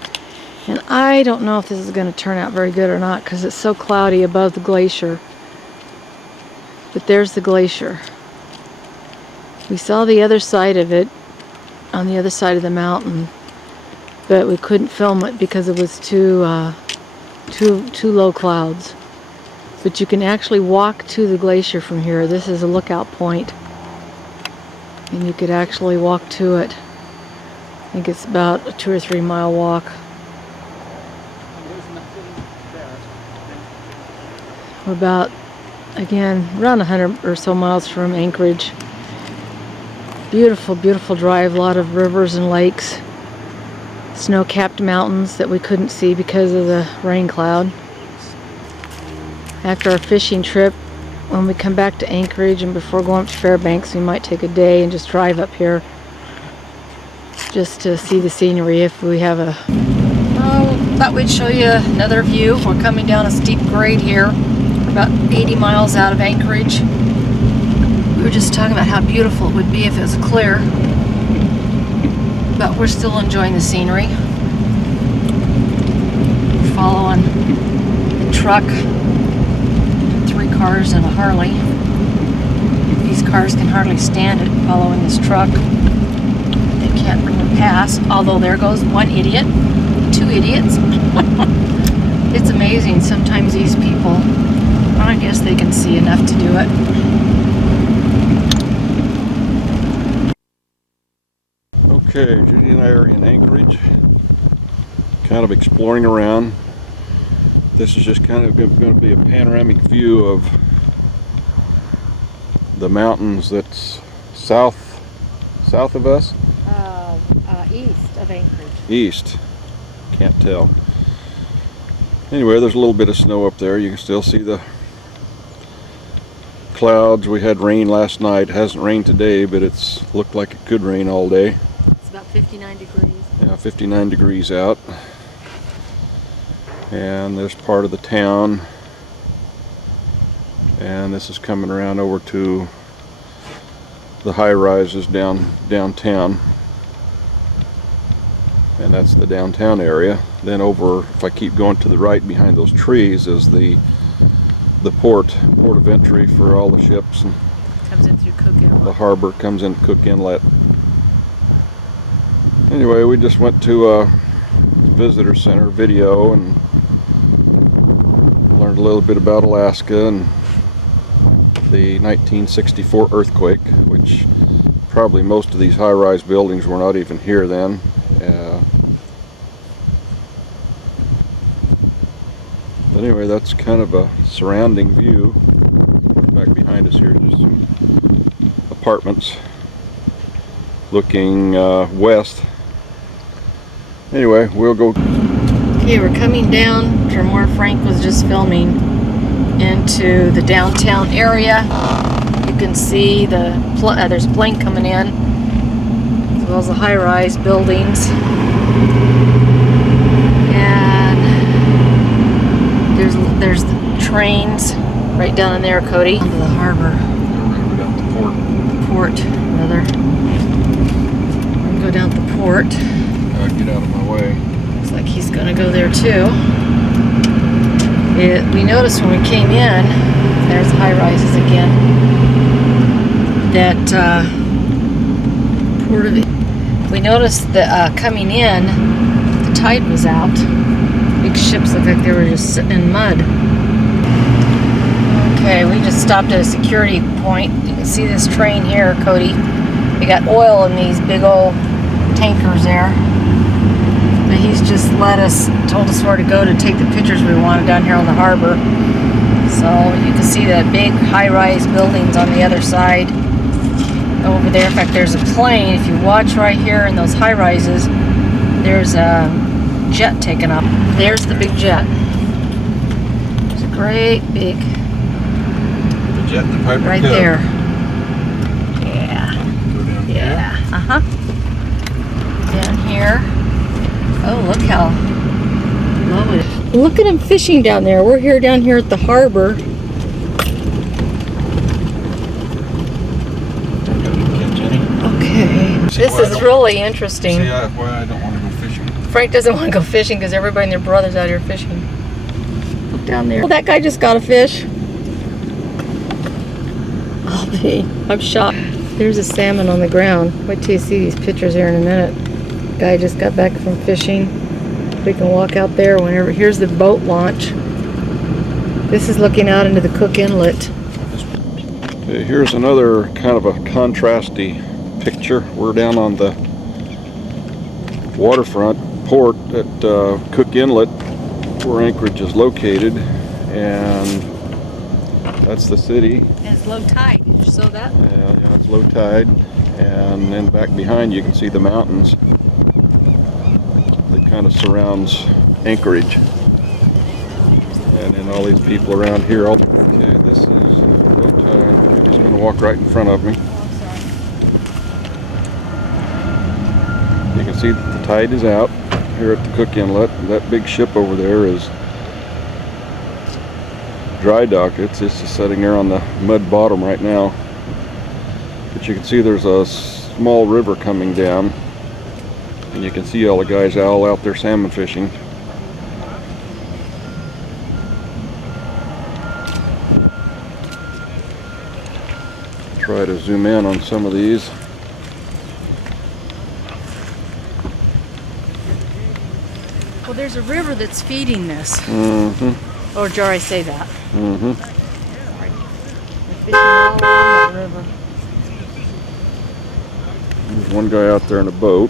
And I don't know if this is going to turn out very good or not because it's so cloudy above the glacier. But there's the glacier. We saw the other side of it on the other side of the mountain, but we couldn't film it because it was too low clouds. But you can actually walk to the glacier from here. This is a lookout point, and you could actually walk to it. I think it's about a 2 or 3 mile walk. We're about Again, around 100 or so miles from Anchorage. Beautiful, beautiful drive. A lot of rivers and lakes. Snow-capped mountains that we couldn't see because of the rain cloud. After our fishing trip, when we come back to Anchorage and before going up to Fairbanks, we might take a day and just drive up here just to see the scenery if we have a... Oh, thought we'd show you another view. We're coming down a steep grade here. We're about 80 miles out of Anchorage. We were just talking about how beautiful it would be if it was clear. But we're still enjoying the scenery. We're following the truck. 3 cars and a Harley. These cars can hardly stand it following this truck. They can't really pass, although there goes one idiot, 2 idiots. It's amazing. Sometimes these people, I guess they can see enough to do it. Okay, Judy and I are in Anchorage, kind of exploring around. This is just kind of going to be a panoramic view of the mountains that's south of us. East of Anchorage. East. Can't tell. Anyway, there's a little bit of snow up there. You can still see the clouds. We had rain last night. It hasn't rained today, but it's looked like it could rain all day. It's about 59 degrees. Yeah, 59 degrees out. And there's part of the town. And this is coming around over to the high rises downtown. And that's the downtown area. Then over, if I keep going to the right behind those trees, is the port of entry for all the ships, and Comes in through Cook Inlet. the harbor comes in Cook Inlet. Anyway, we just went to a visitor center video and learned a little bit about Alaska and the 1964 earthquake, which probably most of these high-rise buildings were not even here then. Anyway, that's kind of a surrounding view. Back behind us here is just some apartments looking west. Anyway, we'll go. Okay, we're coming down from where Frank was just filming into the downtown area. You can see there's a plane coming in, as well as the high-rise buildings. And there's the trains right down in there, Cody. Onto the harbor. We got the port. Port, rather. We'll go down to the port. Get out of my way. Looks like he's gonna go there too. We noticed when we came in, there's high rises again, that port of it. We noticed that coming in, the tide was out. Big ships looked like they were just sitting in mud. Okay, we just stopped at a security point. You can see this train here, Cody. We got oil in these big old tankers there. But he's just told us where to go to take the pictures we wanted down here on the harbor. So you can see the big high-rise buildings on the other side over there. In fact, there's a plane. If you watch right here in those high-rises, there's a jet taking off. There's the big jet. There's a great big The jet and the Piper right Cub. there. Yeah. Go down here. Yeah. Down here. Oh, look how low it is. Look at them fishing down there. We're down here at the harbor. Catch any? Okay. See This why I is don't- really interesting. See why I don't want to go fishing. Frank doesn't want to go fishing because everybody and their brother's out here fishing. Look down there. Well, that guy just got a fish. I'm shocked. There's a salmon on the ground. Wait till you see these pictures here in a minute. Guy just got back from fishing. We can walk out there whenever. Here's the boat launch. This is looking out into the Cook Inlet. Okay, here's another kind of a contrasty picture. We're down on the waterfront port at Cook Inlet, where Anchorage is located, and That's the city. And it's low tide. Did you saw that? Yeah, it's low tide. And then back behind you can see the mountains that kind of surrounds Anchorage. And then all these people around here. Okay, this is low tide. You're just going to walk right in front of me. You can see that the tide is out here at the Cook Inlet. That big ship over there is dry dock. It's just sitting there on the mud bottom right now. But you can see there's a small river coming down. And you can see all the guys all out there salmon fishing. Try to zoom in on some of these. Well, there's a river that's feeding this. Mm-hmm. Or did I say that? Mm-hmm. They're fishing all along that river. There's one guy out there in a boat.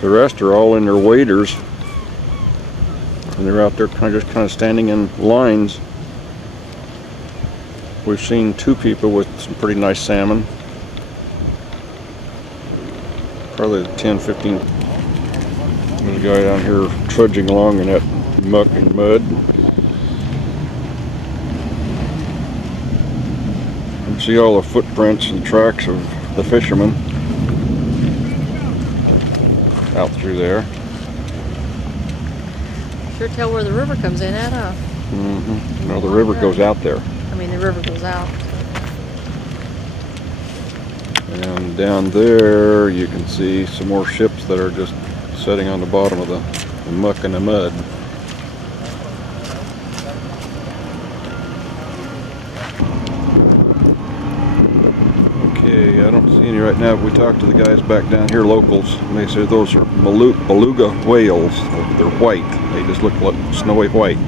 The rest are all in their waders. And they're out there just kind of standing in lines. We've seen two people with some pretty nice salmon. Probably 10, 15. There's a guy down here trudging along in that muck and mud. You can see all the footprints and tracks of the fishermen out through there. Sure tell where the river comes in at, huh? Mm-hmm. No, the river goes out there. I mean, the river goes out. And down there you can see some more ships that are just sitting on the bottom of the muck and the mud. Okay, I don't see any right now. If we talk to the guys back down here, locals, and they say those are beluga whales. They're white. They just look like snowy white.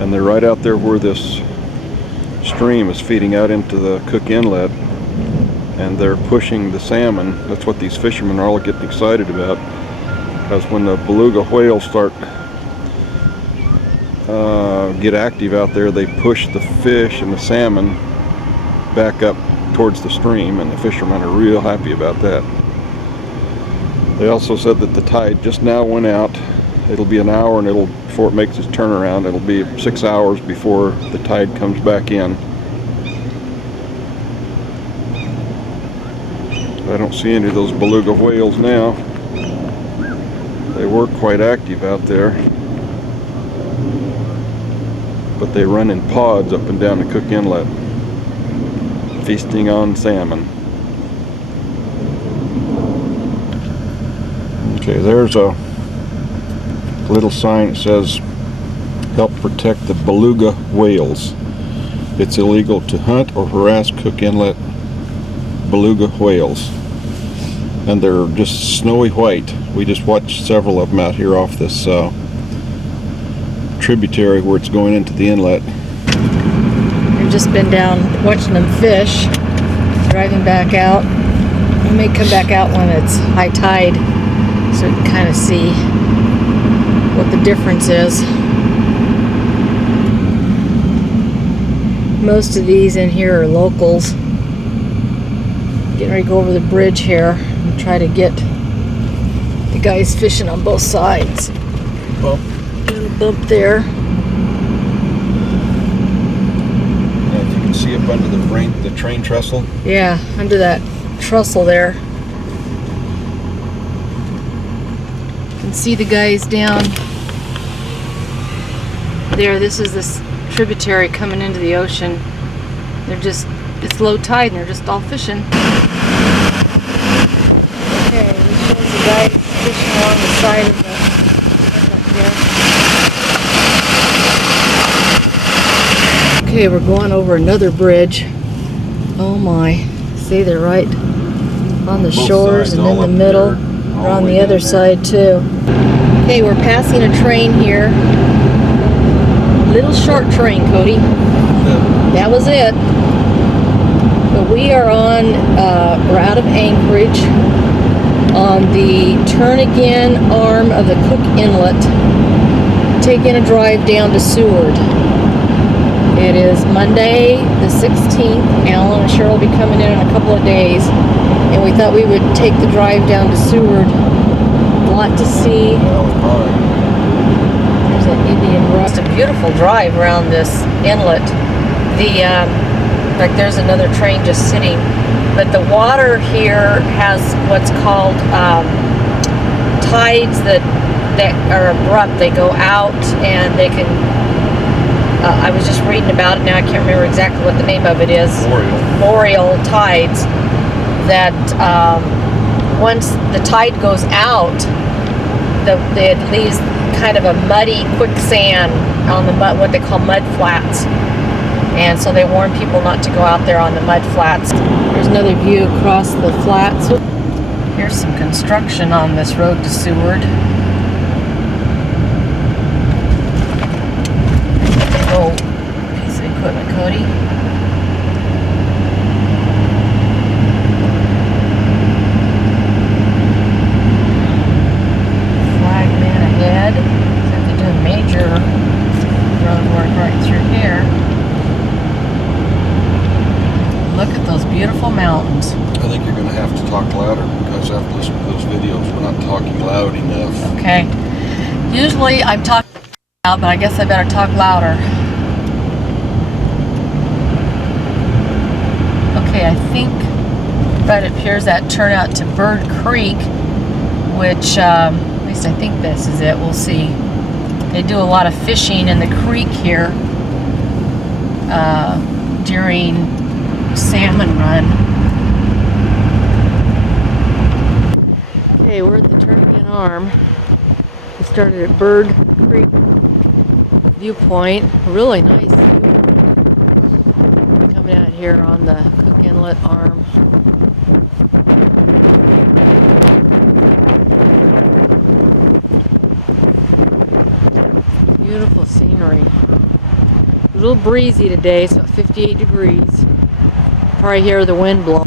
And they're right out there where this stream is feeding out into the Cook Inlet. And they're pushing the salmon. That's what these fishermen are all getting excited about. Because when the beluga whales start get active out there, they push the fish and the salmon back up towards the stream, and the fishermen are real happy about that. They also said that the tide just now went out. It'll be an hour, and before it makes its turnaround, it'll be 6 hours before the tide comes back in. I don't see any of those beluga whales now. They were quite active out there. But they run in pods up and down the Cook Inlet, feasting on salmon. Okay, there's a little sign that says, "Help protect the beluga whales. It's illegal to hunt or harass Cook Inlet beluga whales." And they're just snowy white. We just watched several of them out here off this tributary where it's going into the inlet. We've just been down watching them fish, driving back out. We may come back out when it's high tide so we can kind of see what the difference is. Most of these in here are locals. Getting ready to go over the bridge here and try to get the guys fishing on both sides. Bump. Little bump there. If you can see up under the train trestle. Yeah, under that trestle there. You can see the guys down there. This is this tributary coming into the ocean. It's low tide and they're just all fishing. Okay, this shows the guys fishing along the side of the Okay, we're going over another bridge. Oh my. See, they're right on the Both shores sides, and all in the up middle. there, all They're on the way the other down side too. Okay, we're passing a train here. Little short train, Cody. That was it. But we are we're out of Anchorage on the Turnagain arm of the Cook Inlet, taking a drive down to Seward. It is Monday the 16th. Alan and Cheryl will be coming in a couple of days. And we thought we would take the drive down to Seward. A lot to see. There's an Indian rock. It's a beautiful drive around this inlet. Like there's another train just sitting. But the water here has what's called tides that are abrupt. They go out and they can, I was just reading about it now, I can't remember exactly what the name of it is. Boreal tides. That once the tide goes out, it leaves kind of a muddy quicksand on the mud, what they call mud flats. And so they warn people not to go out there on the mud flats. There's another view across the flats. Here's some construction on this road to Seward. Oh, piece of equipment, Cody. Flagman ahead. So they're doing major road work right through here. Look at those beautiful mountains. I think you're going to have to talk louder because after listening to those videos, we're not talking loud enough. Okay. Usually I'm talking loud, but I guess I better talk louder. Okay, I think right up here's that turnout to Bird Creek, which, at least I think this is it. We'll see. They do a lot of fishing in the creek here during salmon run. Okay, we're at the Turnagain Arm. We started at Bird Creek viewpoint. Really nice viewpoint. Coming out here on the Cook Inlet Arm. Beautiful scenery. A little breezy today, it's about 58 degrees. Probably hear the wind blow.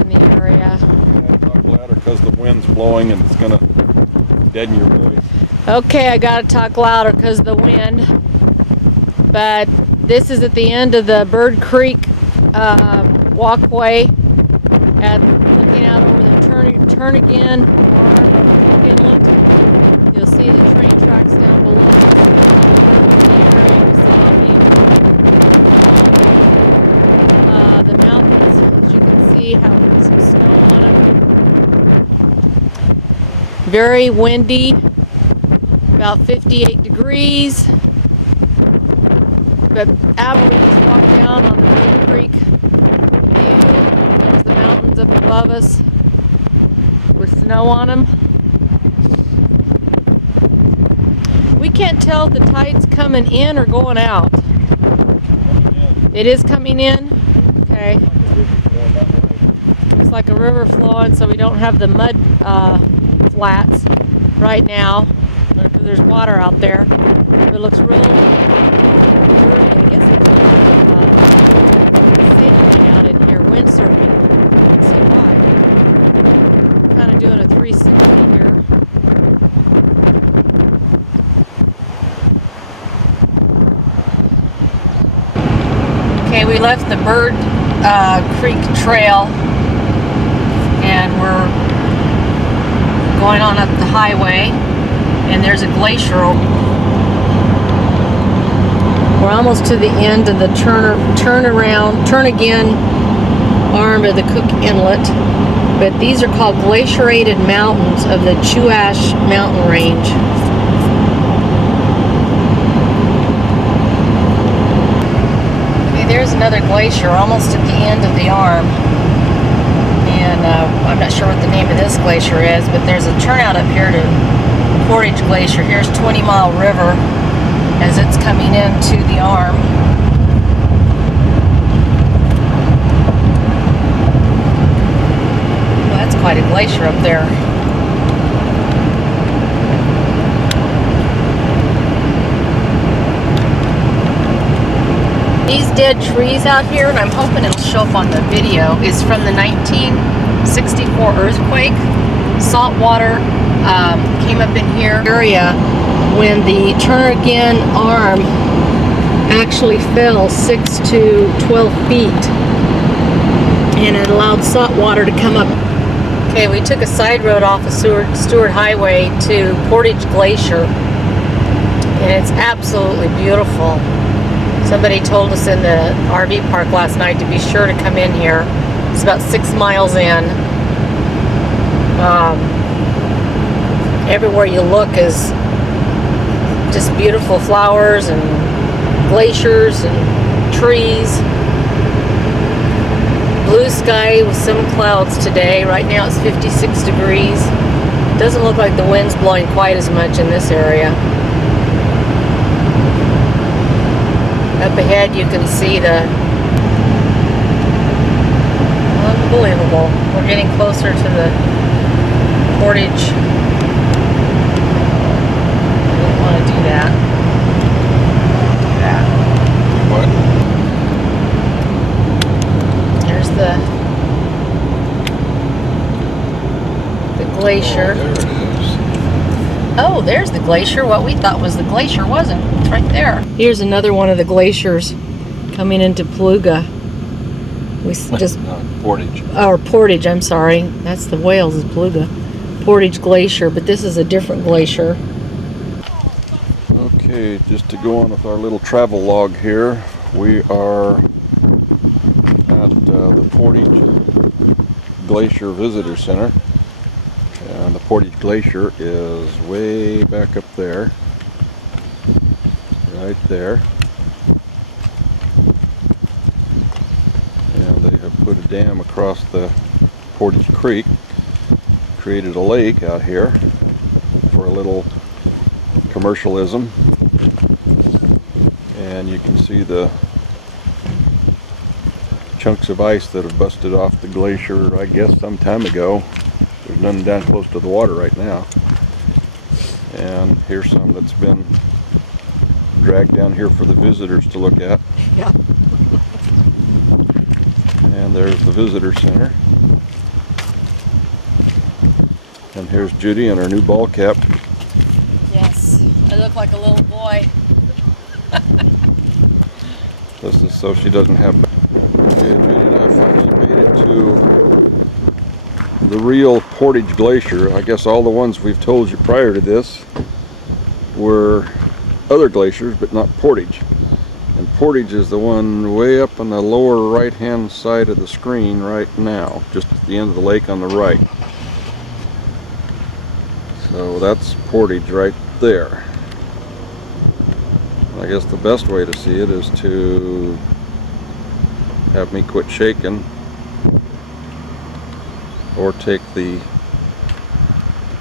In the area. Talk louder because the wind's blowing and it's gonna deaden your voice. Okay, I gotta talk louder because of the wind. But this is at the end of the Bird Creek walkway, looking out over the Turnagain Arm of Cook Inlet. You'll see the train tracks down below. The mountains, as you can see, have some snow on them. Very windy, about 58 degrees. But Abel just walked down on the Bird Creek view. There's the mountains up above us with snow on them. We can't tell if the tide's coming in or going out. It is coming in? Okay. It's like a river flowing, so we don't have the mud flats right now because there's water out there. But it looks real dirty. I guess it's a little sailing out in here, windsurfing. You can see why. Kind of doing a 360 here. Okay, we left the Bird Creek Trail and we're going on up the highway, and there's a glacier. We're almost to the end of the Turnagain Arm of the Cook Inlet, but these are called glaciated mountains of the Chuash mountain range. There's another glacier almost at the end of the arm, and I'm not sure what the name of this glacier is, but there's a turnout up here to Portage Glacier. Here's 20 Mile River as it's coming into the arm. Well, that's quite a glacier up there. these dead trees out here, and I'm hoping it'll show up on the video, is from the 1964 earthquake. Salt water came up in here area when the Turnagain Arm actually fell 6 to 12 feet, and it allowed salt water to come up. Okay, we took a side road off of Stewart Highway to Portage Glacier, and it's absolutely beautiful. Somebody told us in the RV park last night to be sure to come in here. It's about 6 miles in. Everywhere you look is just beautiful flowers and glaciers and trees. Blue sky with some clouds today. Right now it's 56 degrees. Doesn't look like the wind's blowing quite as much in this area. Up ahead you can see the unbelievable. We're getting closer to the Portage. I didn't want to do that. What? There's the glacier. Oh, there it is. Oh, there's the glacier. What we thought was the glacier wasn't. It's right there. Here's another one of the glaciers coming into Paluga. We just, Portage. or Portage, I'm sorry. That's the Wales, is Paluga. Portage Glacier, but this is a different glacier. Okay, just to go on with our little travel log here, we are at the Portage Glacier Visitor Center. And the Portage Glacier is way back up there. Right there. And they have put a dam across the Portage Creek, created a lake out here for a little commercialism. And you can see the chunks of ice that have busted off the glacier, I guess, some time ago. There's none down close to the water right now. And here's some that's been dragged down here for the visitors to look at. Yeah. And there's the visitor center. And here's Judy in her new ball cap. Yes, I look like a little boy. This is so she doesn't have. Okay, Judy and I finally made it to the real Portage Glacier. I guess all the ones we've told you prior to this were other glaciers, but not Portage. And Portage is the one way up on the lower right hand side of the screen right now, just at the end of the lake on the right. So that's Portage right there. I guess the best way to see it is to have me quit shaking, or take the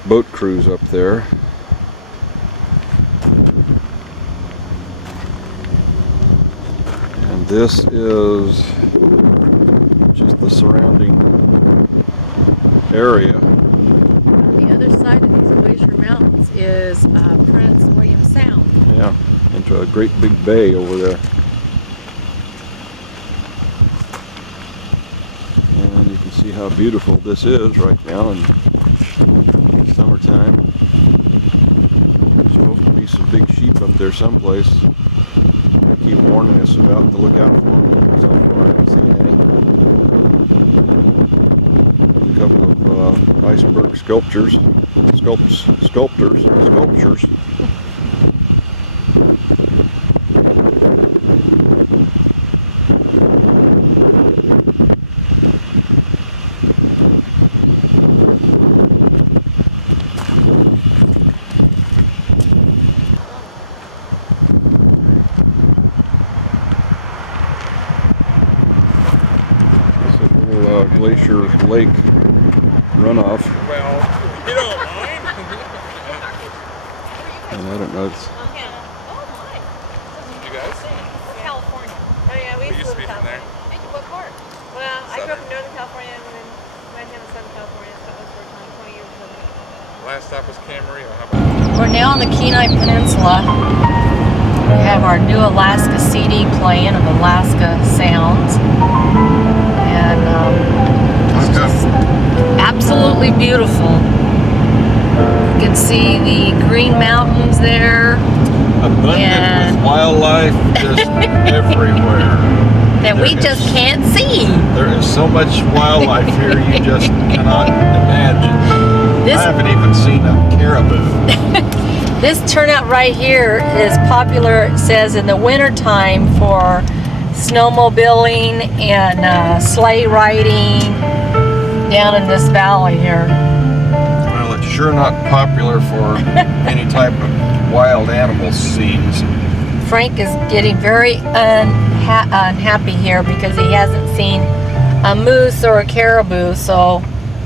boat cruise up there. And this is just the surrounding area. On the other side of these glacier mountains is Prince William Sound. Yeah, into a great big bay over there. And you can see how beautiful this is right now in summertime. There's supposed to be some big sheep up there someplace. They keep warning us about to look out for them. So far I haven't seen any. There's a couple of iceberg sculptures. Glacier Lake runoff. Well, you don't mind. And I don't know, it's, Oh my. You guys? California. Oh yeah, we We used to be from there. What part? Well, I grew up in Northern California and then went down to Southern California, so it was for 20 years of it. Last stop was Camarillo. How about We're now on the Kenai Peninsula. We have our new Alaska CD playing of Alaska sounds. And it's just absolutely beautiful. You can see the green mountains there Abundant And- with wildlife just everywhere. that we There just is- can't see. There is so much wildlife here you just cannot imagine. This- I haven't even seen a caribou. This turnout right here is popular, it says, in the wintertime for snowmobiling and sleigh riding down in this valley here. Well, it's sure not popular for any type of wild animal scenes. Frank is getting very unhappy here because he hasn't seen a moose or a caribou, so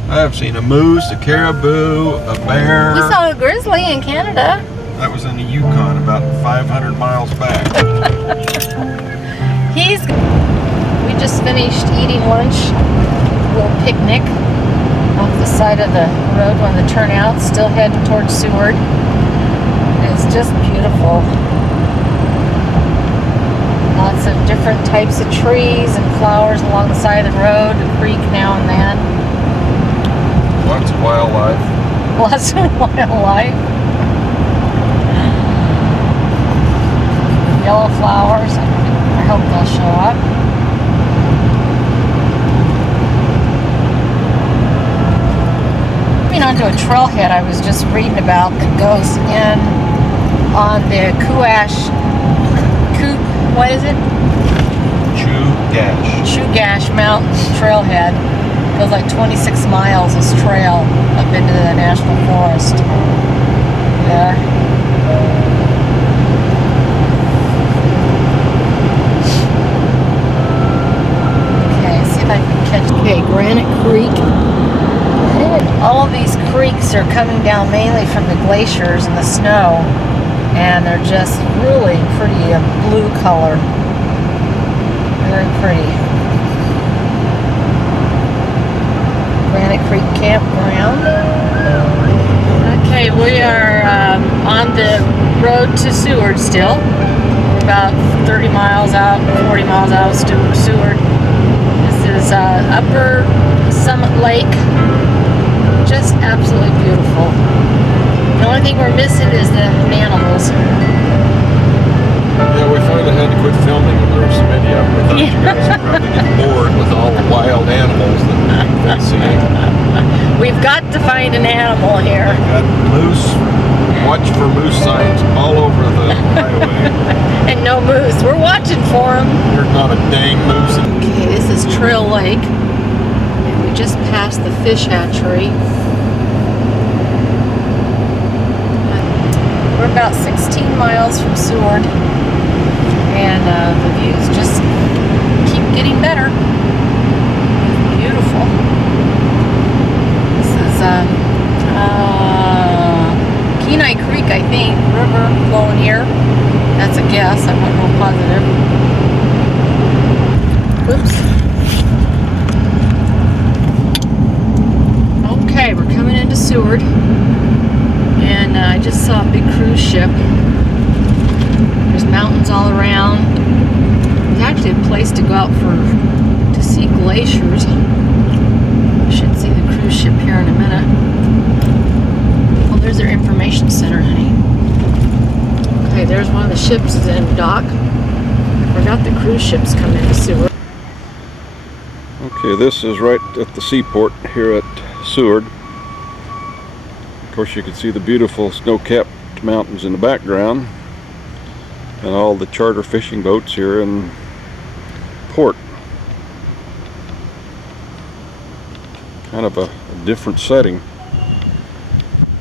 I have seen a moose, a caribou, a bear. we saw a grizzly in Canada. That was in the Yukon, about 500 miles back. We just finished eating lunch, a little picnic off the side of the road on the turnout, still heading towards Seward. It's just beautiful. Lots of different types of trees and flowers along the side of the road, a creek now and then. Lots of wildlife. Lots of wildlife. Yellow flowers. I hope they'll show up. Moving on to a trailhead I was just reading about that goes in on the what is it? Chugach Mountain trailhead. Goes like 26 miles this trail up into the national forest. There. Okay, see if I can catch. Okay, Granite Creek. All of these creeks are coming down mainly from the glaciers and the snow, and they're just really pretty blue color. Very pretty. Granite Creek Campground. Okay, we are on the road to Seward still. We're about 30 miles out, 40 miles out of Seward. This is Upper Summit Lake. Just absolutely beautiful. The only thing we're missing is the animals. Yeah, we finally had to quit filming when there was so many of them. We thought you guys would probably get bored with all the wild animals that we've been seeing. We've got to find an animal here. Got moose. Watch for moose signs all over the highway. And no moose. We're watching for them. There's not a dang moose in Okay, this is Trail Lake. And we just passed the fish hatchery. We're about 16 miles from Seward. And the views just keep getting better. Beautiful. This is Kenai Creek, I think. River flowing here. That's a guess. I'm not real positive. Oops. Okay, we're coming into Seward. And I just saw a big cruise ship. There's mountains all around. There's actually a place to go out to see glaciers. We should see the cruise ship here in a minute. Oh, there's their information center, honey. Okay, there's one of the ships is in dock. Forgot the cruise ships come into Seward. Okay, this is right at the seaport here at Seward. Of course, you can see the beautiful snow-capped mountains in the background and all the charter fishing boats here in port. Kind of a different setting.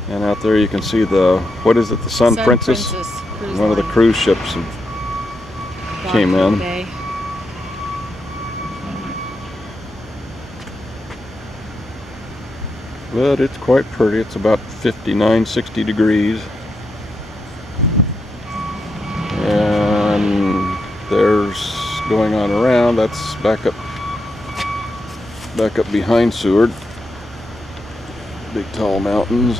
And out there you can see the, what is it, the Sun Princess? One of the cruise ships came in. Today. But it's quite pretty. It's about 59, 60 degrees. And there's going on around. That's back up behind Seward. Big tall mountains.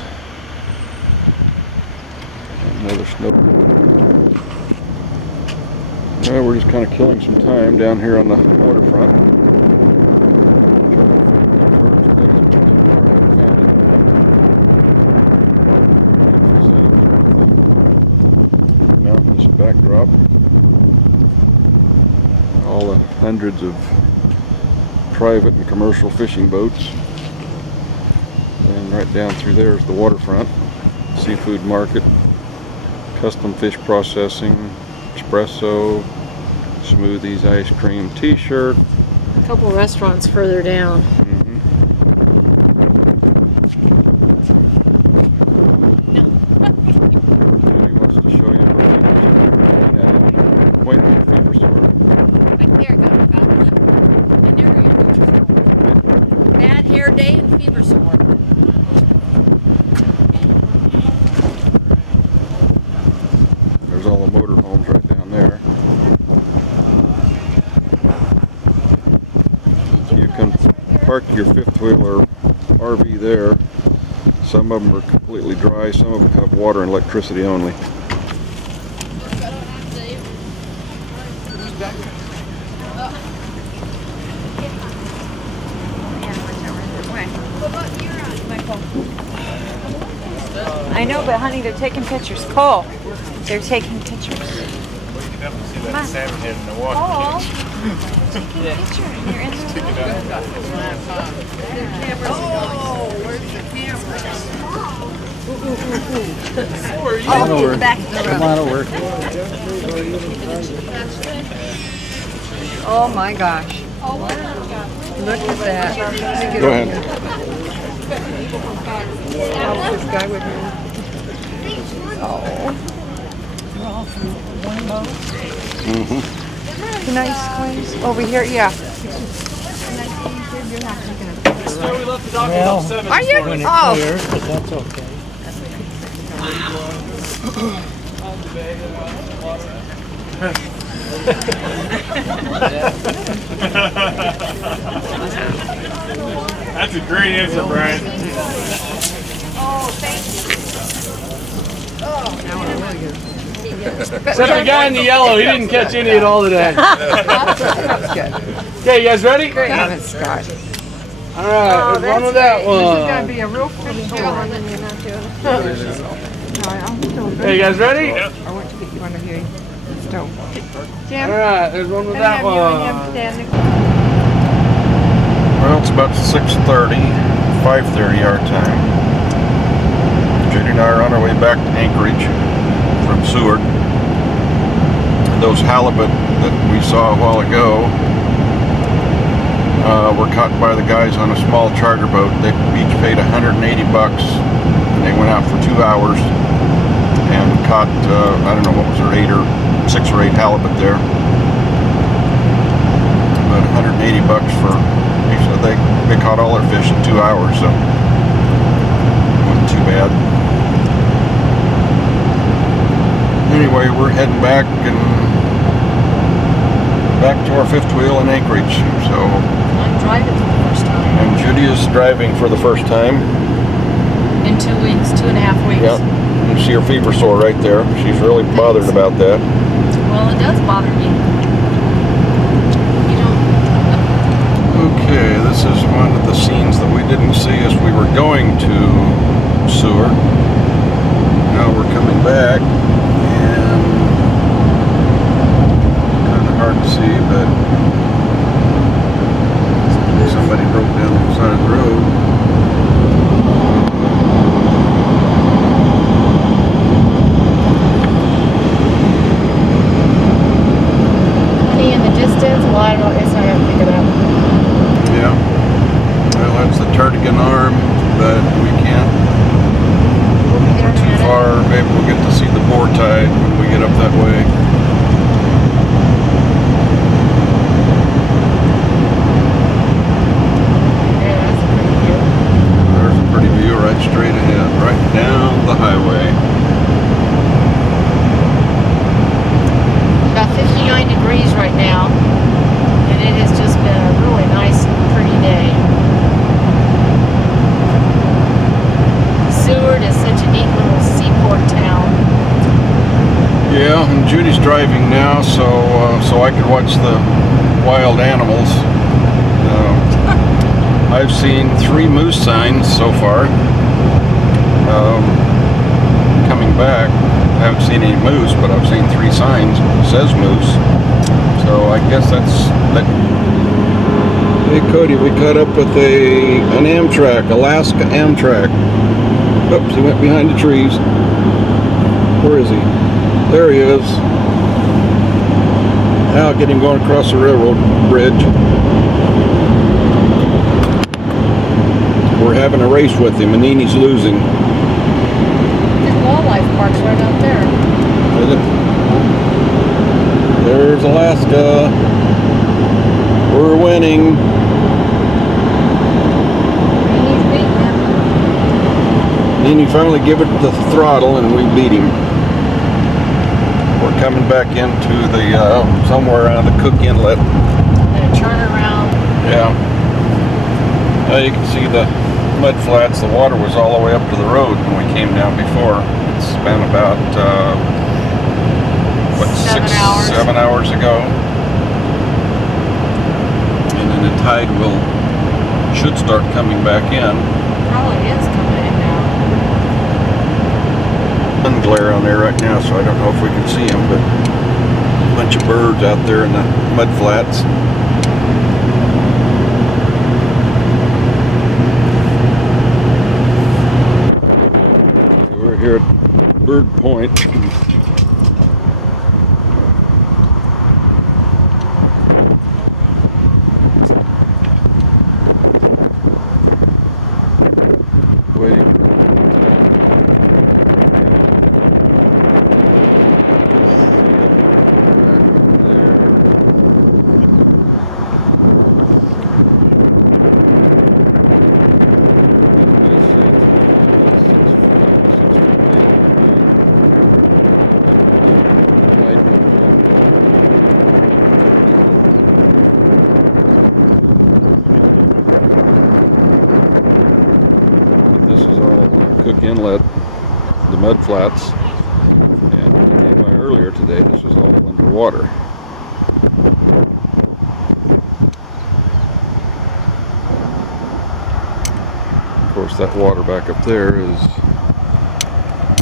Another snow. Well, we're just kind of killing some time down here on the waterfront. Mountainous backdrop. All the hundreds of private and commercial fishing boats. And right down through there is the waterfront. Seafood market, custom fish processing, espresso, smoothies, ice cream, t-shirt. A couple restaurants further down. Judy wants to show you her fever. Point to your fever sore. Right there, got one. And there are your fever sore. Bad hair day and fever sore. There's all the motor homes right down there. You can park your fifth wheeler RV there. Some of them are completely dry, some of them have water and electricity only. I know, but honey, they're taking pictures. Cole, they're taking pictures. Well, you can definitely see that salmon head in the water. Cole, taking a picture and you're in the Oh, back to the room. Come on over. Oh my gosh. Look at that. Go ahead. This guy with me. Can I squeeze over here? Yeah. Well, Are you? when it Oh. clears, but that's okay. That's a great answer, Brian. Except the guy in the yellow, he didn't catch any at all today. Okay, you guys ready? All right, there's one with that one. Be a real quick one, and you're not doing it. Hey, you guys ready? I want to get you under here. Stone. All right, there's one with that one. Well, it's about 6:30, 5:30 our time. Judy and I are on our way back to Anchorage from Seward. And those halibut that we saw a while ago were caught by the guys on a small charter boat. They each paid $180, and they went out for 2 hours and caught, I don't know, what was there, 6 or 8 halibut there. About $180 for, they said they caught all their fish in 2 hours, so wasn't too bad. Anyway, we're heading back to our fifth wheel in Anchorage. So I'm driving for the first time. and Judy is driving for the first time. In 2 weeks, 2.5 weeks. Yep. You see her fever sore right there. She's really bothered about that. Well, it does bother me. You don't. Okay, this is one of the scenes that we didn't see as we were going to Seward. Now we're coming back, and kind of hard to see, but somebody broke down the side of the road. Honey in the distance. Well, I don't know. It's not going to pick it up. Yeah. Well, that's the Tardigan arm, but we can't go too far. Maybe we'll get to see the boar tide when we get up that way. Yeah, that's a pretty view. There's a pretty view right straight ahead, right down the highway. About 59 degrees right now, and it has just been a really nice, pretty day. Seward is such a neat little seaport town. Yeah, Well, and Judy's driving now, so I could watch the wild animals. I've seen 3 moose signs so far. Coming back, I haven't seen any moose, but I've seen 3 signs. It says moose, so I guess that's that. Hey Cody, we caught up with an Amtrak, Alaska Amtrak. Oops, he went behind the trees. Where is he? There he is. Now get him going across the railroad bridge. We're having a race with him, and Nini's losing. His wildlife park's right out there. Is it? There's Alaska. We're winning. He's beating him. Nini finally gave it the throttle, and we beat him. We're coming back into the somewhere around the Cook Inlet. And a turn around. Yeah. Now you can see the mud flats. The water was all the way up to the road when we came down before. It's been about what, 7 hours ago. And then the tide should start coming back in. Probably is coming in now. Sun glare on there right now, so I don't know if we can see them, but a bunch of birds out there in the mud flats. We're here at Bird Point. Waiting. This is all Cook Inlet, the mud flats, and when I came by earlier today, this was all underwater. Of course, that water back up there is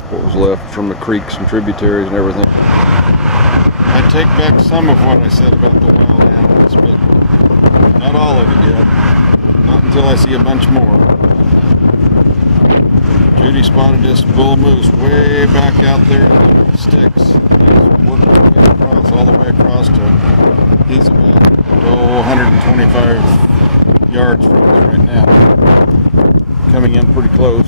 what was left from the creeks and tributaries and everything. I take back some of what I said about the wild animals, but not all of it yet. Not until I see a bunch more. Judy spotted this bull moose way back out there in the sticks. He's working his way across, all the way across to, he's about 125 yards from us right now. Coming in pretty close.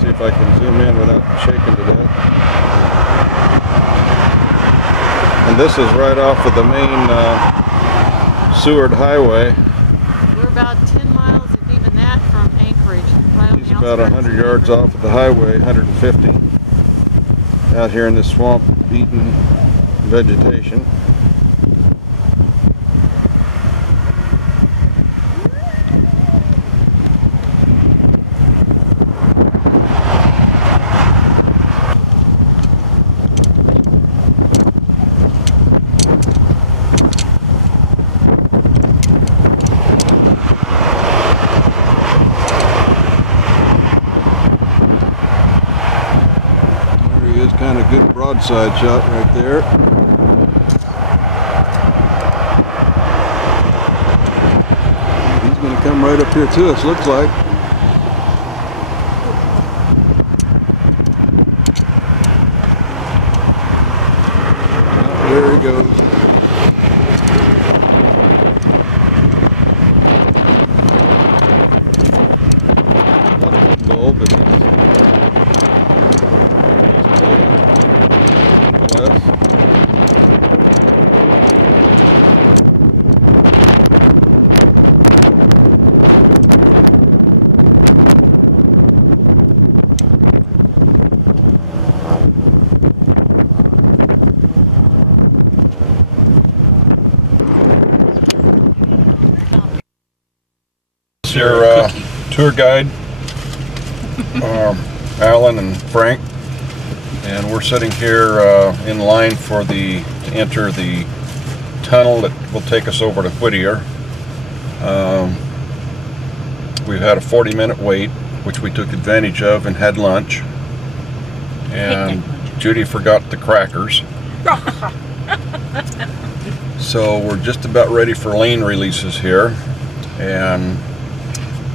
See if I can zoom in without shaking to death. And this is right off of the main Seward Highway. We're about 10 miles, if even that, from Anchorage. Right on He's the about outskirts. 100 yards off of the highway, 150. Out here in this swamp, eating vegetation. Kind of good broadside shot right there. He's going to come right up here to us, looks like. There he goes. Bull, but your tour guide, Alan and Frank. And we're sitting here in line for to enter the tunnel that will take us over to Whittier. We've had a 40-minute wait, which we took advantage of and had lunch. And Judy forgot the crackers. So we're just about ready for lane releases here, and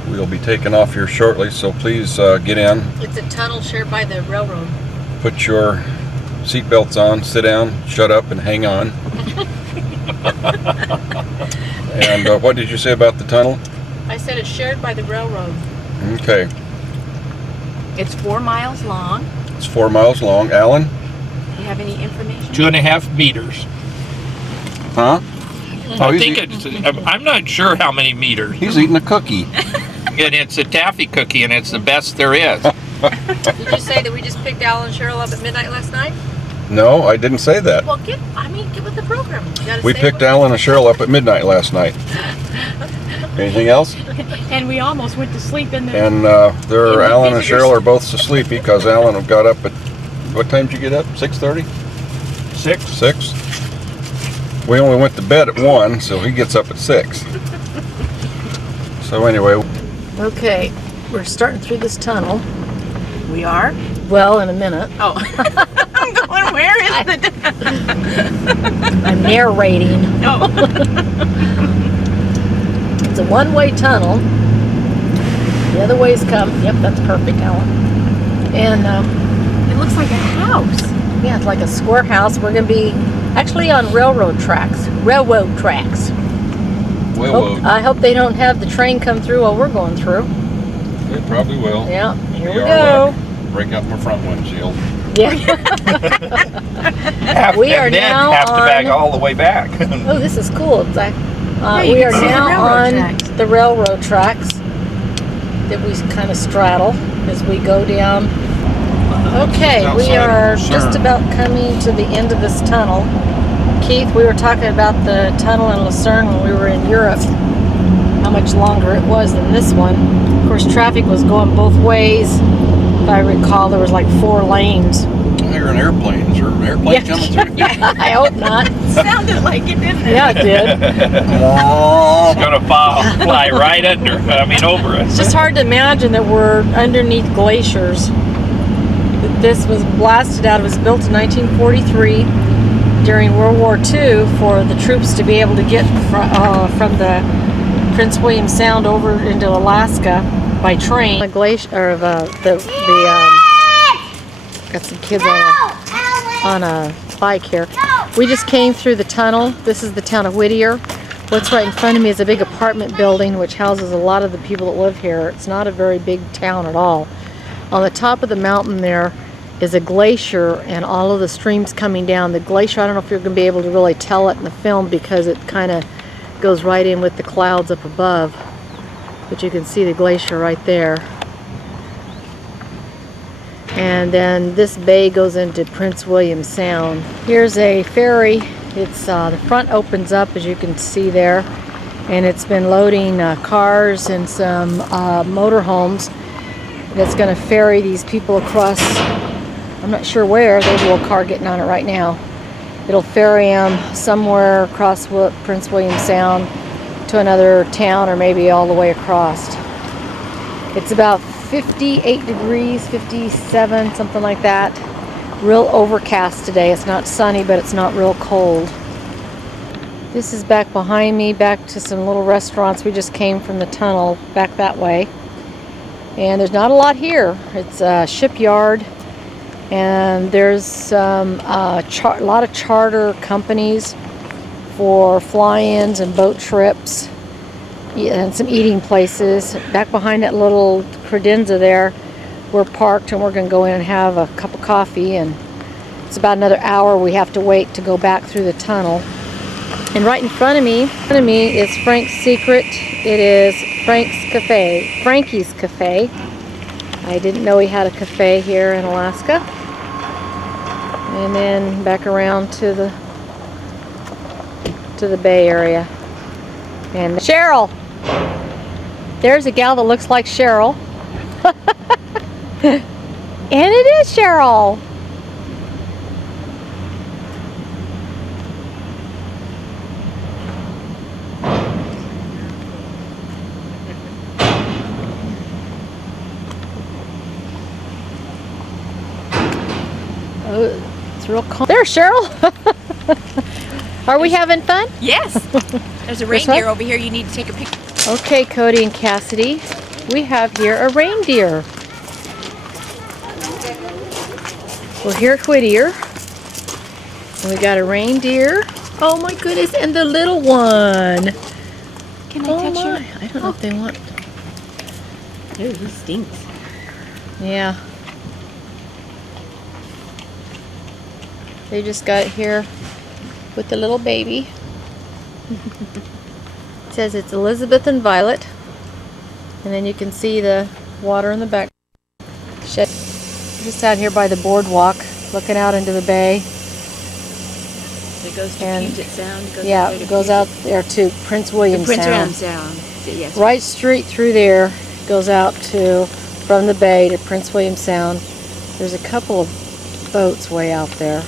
we'll be taking off here shortly, so please get in, It's a tunnel shared by the railroad. put your seatbelts on, sit down, shut up, and hang on. And what did you say about the tunnel? I said it's shared by the railroad. Okay, It's 4 miles long. it's 4 miles long. Alan? Do you have any information? 2.5 meters. Huh? I think it's, I'm not sure how many meters. He's eating a cookie. And it's a taffy cookie, and it's the best there is. Did you say that we just picked Alan and Cheryl up at midnight last night? No, I didn't say that. Well, get with the program. You gotta We say picked what- Alan and Cheryl up at midnight last night. Anything else? And we almost went to sleep in the. And Alan and Cheryl are both so sleepy because Alan got up at, what time did you get up? 6:30? 6. 6? We only went to bed at 1, so he gets up at 6. So anyway, Okay, we're starting through this tunnel. We are. Well, in a minute. Oh, I'm going. Where is the? I'm narrating. Oh, It's a one-way tunnel. The other ways come. Yep, that's perfect, Alan. And it looks like a house. yeah, it's like a square house. We're gonna be actually on railroad tracks. Railroad tracks. I hope they don't have the train come through while we're going through. They probably will. Yeah, here we Be go. our luck. Break out my front windshield. Yeah. We are and then now have to back on- all the way back. Oh, this is cool. It's like, you we can are see the now railroad on tracks. the railroad tracks that we kind of straddle as we go down. Okay, we Outside of are Lucerne. just about coming to the end of this tunnel. Keith, we were talking about the tunnel in Lucerne when we were in Europe, how much longer it was than this one. Of course, traffic was going both ways. If I recall, there was like 4 lanes. Hearing airplanes or airplanes coming through. I hope not. Sounded like it, didn't it? Yeah, it did. It's gonna fly right over us. It's just hard to imagine that we're underneath glaciers. This was blasted out. It was built in 1943 during World War II for the troops to be able to get from the Prince William Sound over into Alaska by train. The glacier, or got some kids on a bike here. We just came through the tunnel. This is the town of Whittier. What's right in front of me is a big apartment building which houses a lot of the people that live here. It's not a very big town at all. On the top of the mountain there is a glacier and all of the streams coming down. The glacier, I don't know if you're going to be able to really tell it in the film because it kind of goes right in with the clouds up above. But you can see the glacier right there. And then this bay goes into Prince William Sound. Here's a ferry. It's the front opens up, as you can see there, and it's been loading cars and some motorhomes. That's going to ferry these people across. I'm not sure where. There's a little car getting on it right now. It'll ferry them somewhere across Prince William Sound to another town, or maybe all the way across. It's about 58 degrees, 57, something like that. Real overcast today. It's not sunny, but it's not real cold. This is back behind me, back to some little restaurants. We just came from the tunnel back that way. And there's not a lot here. It's a shipyard, and there's a lot of charter companies for fly-ins and boat trips, and some eating places. Back behind that little credenza there, we're parked, and we're going to go in and have a cup of coffee, and it's about another hour we have to wait to go back through the tunnel. And right in front of me is Frank's Secret. It is Frankie's Cafe. I didn't know he had a cafe here in Alaska. And then back around to the Bay Area. And Cheryl! There's a gal that looks like Cheryl. And it is Cheryl! Oh, it's real calm. There, Cheryl. Are we having fun? Yes. There's a This reindeer one? over here. You need to take a picture. Okay, Cody and Cassidy, we have here a reindeer. We're here at Whittier. And we got a reindeer. Oh my goodness, and the little one. Can I Oh touch my. you? I don't know if they want. Ooh, he stinks. Yeah. They just got here with the little baby. It says it's Elizabeth and Violet. And then you can see the water in the back. Shed. Just out here by the boardwalk, looking out into the bay. It goes to And- Puget Sound. Yeah, it goes out there to Prince William Prince Sound. William Sound. Yes. Right straight through there goes out to, from the bay to Prince William Sound. There's a couple of boats way out there.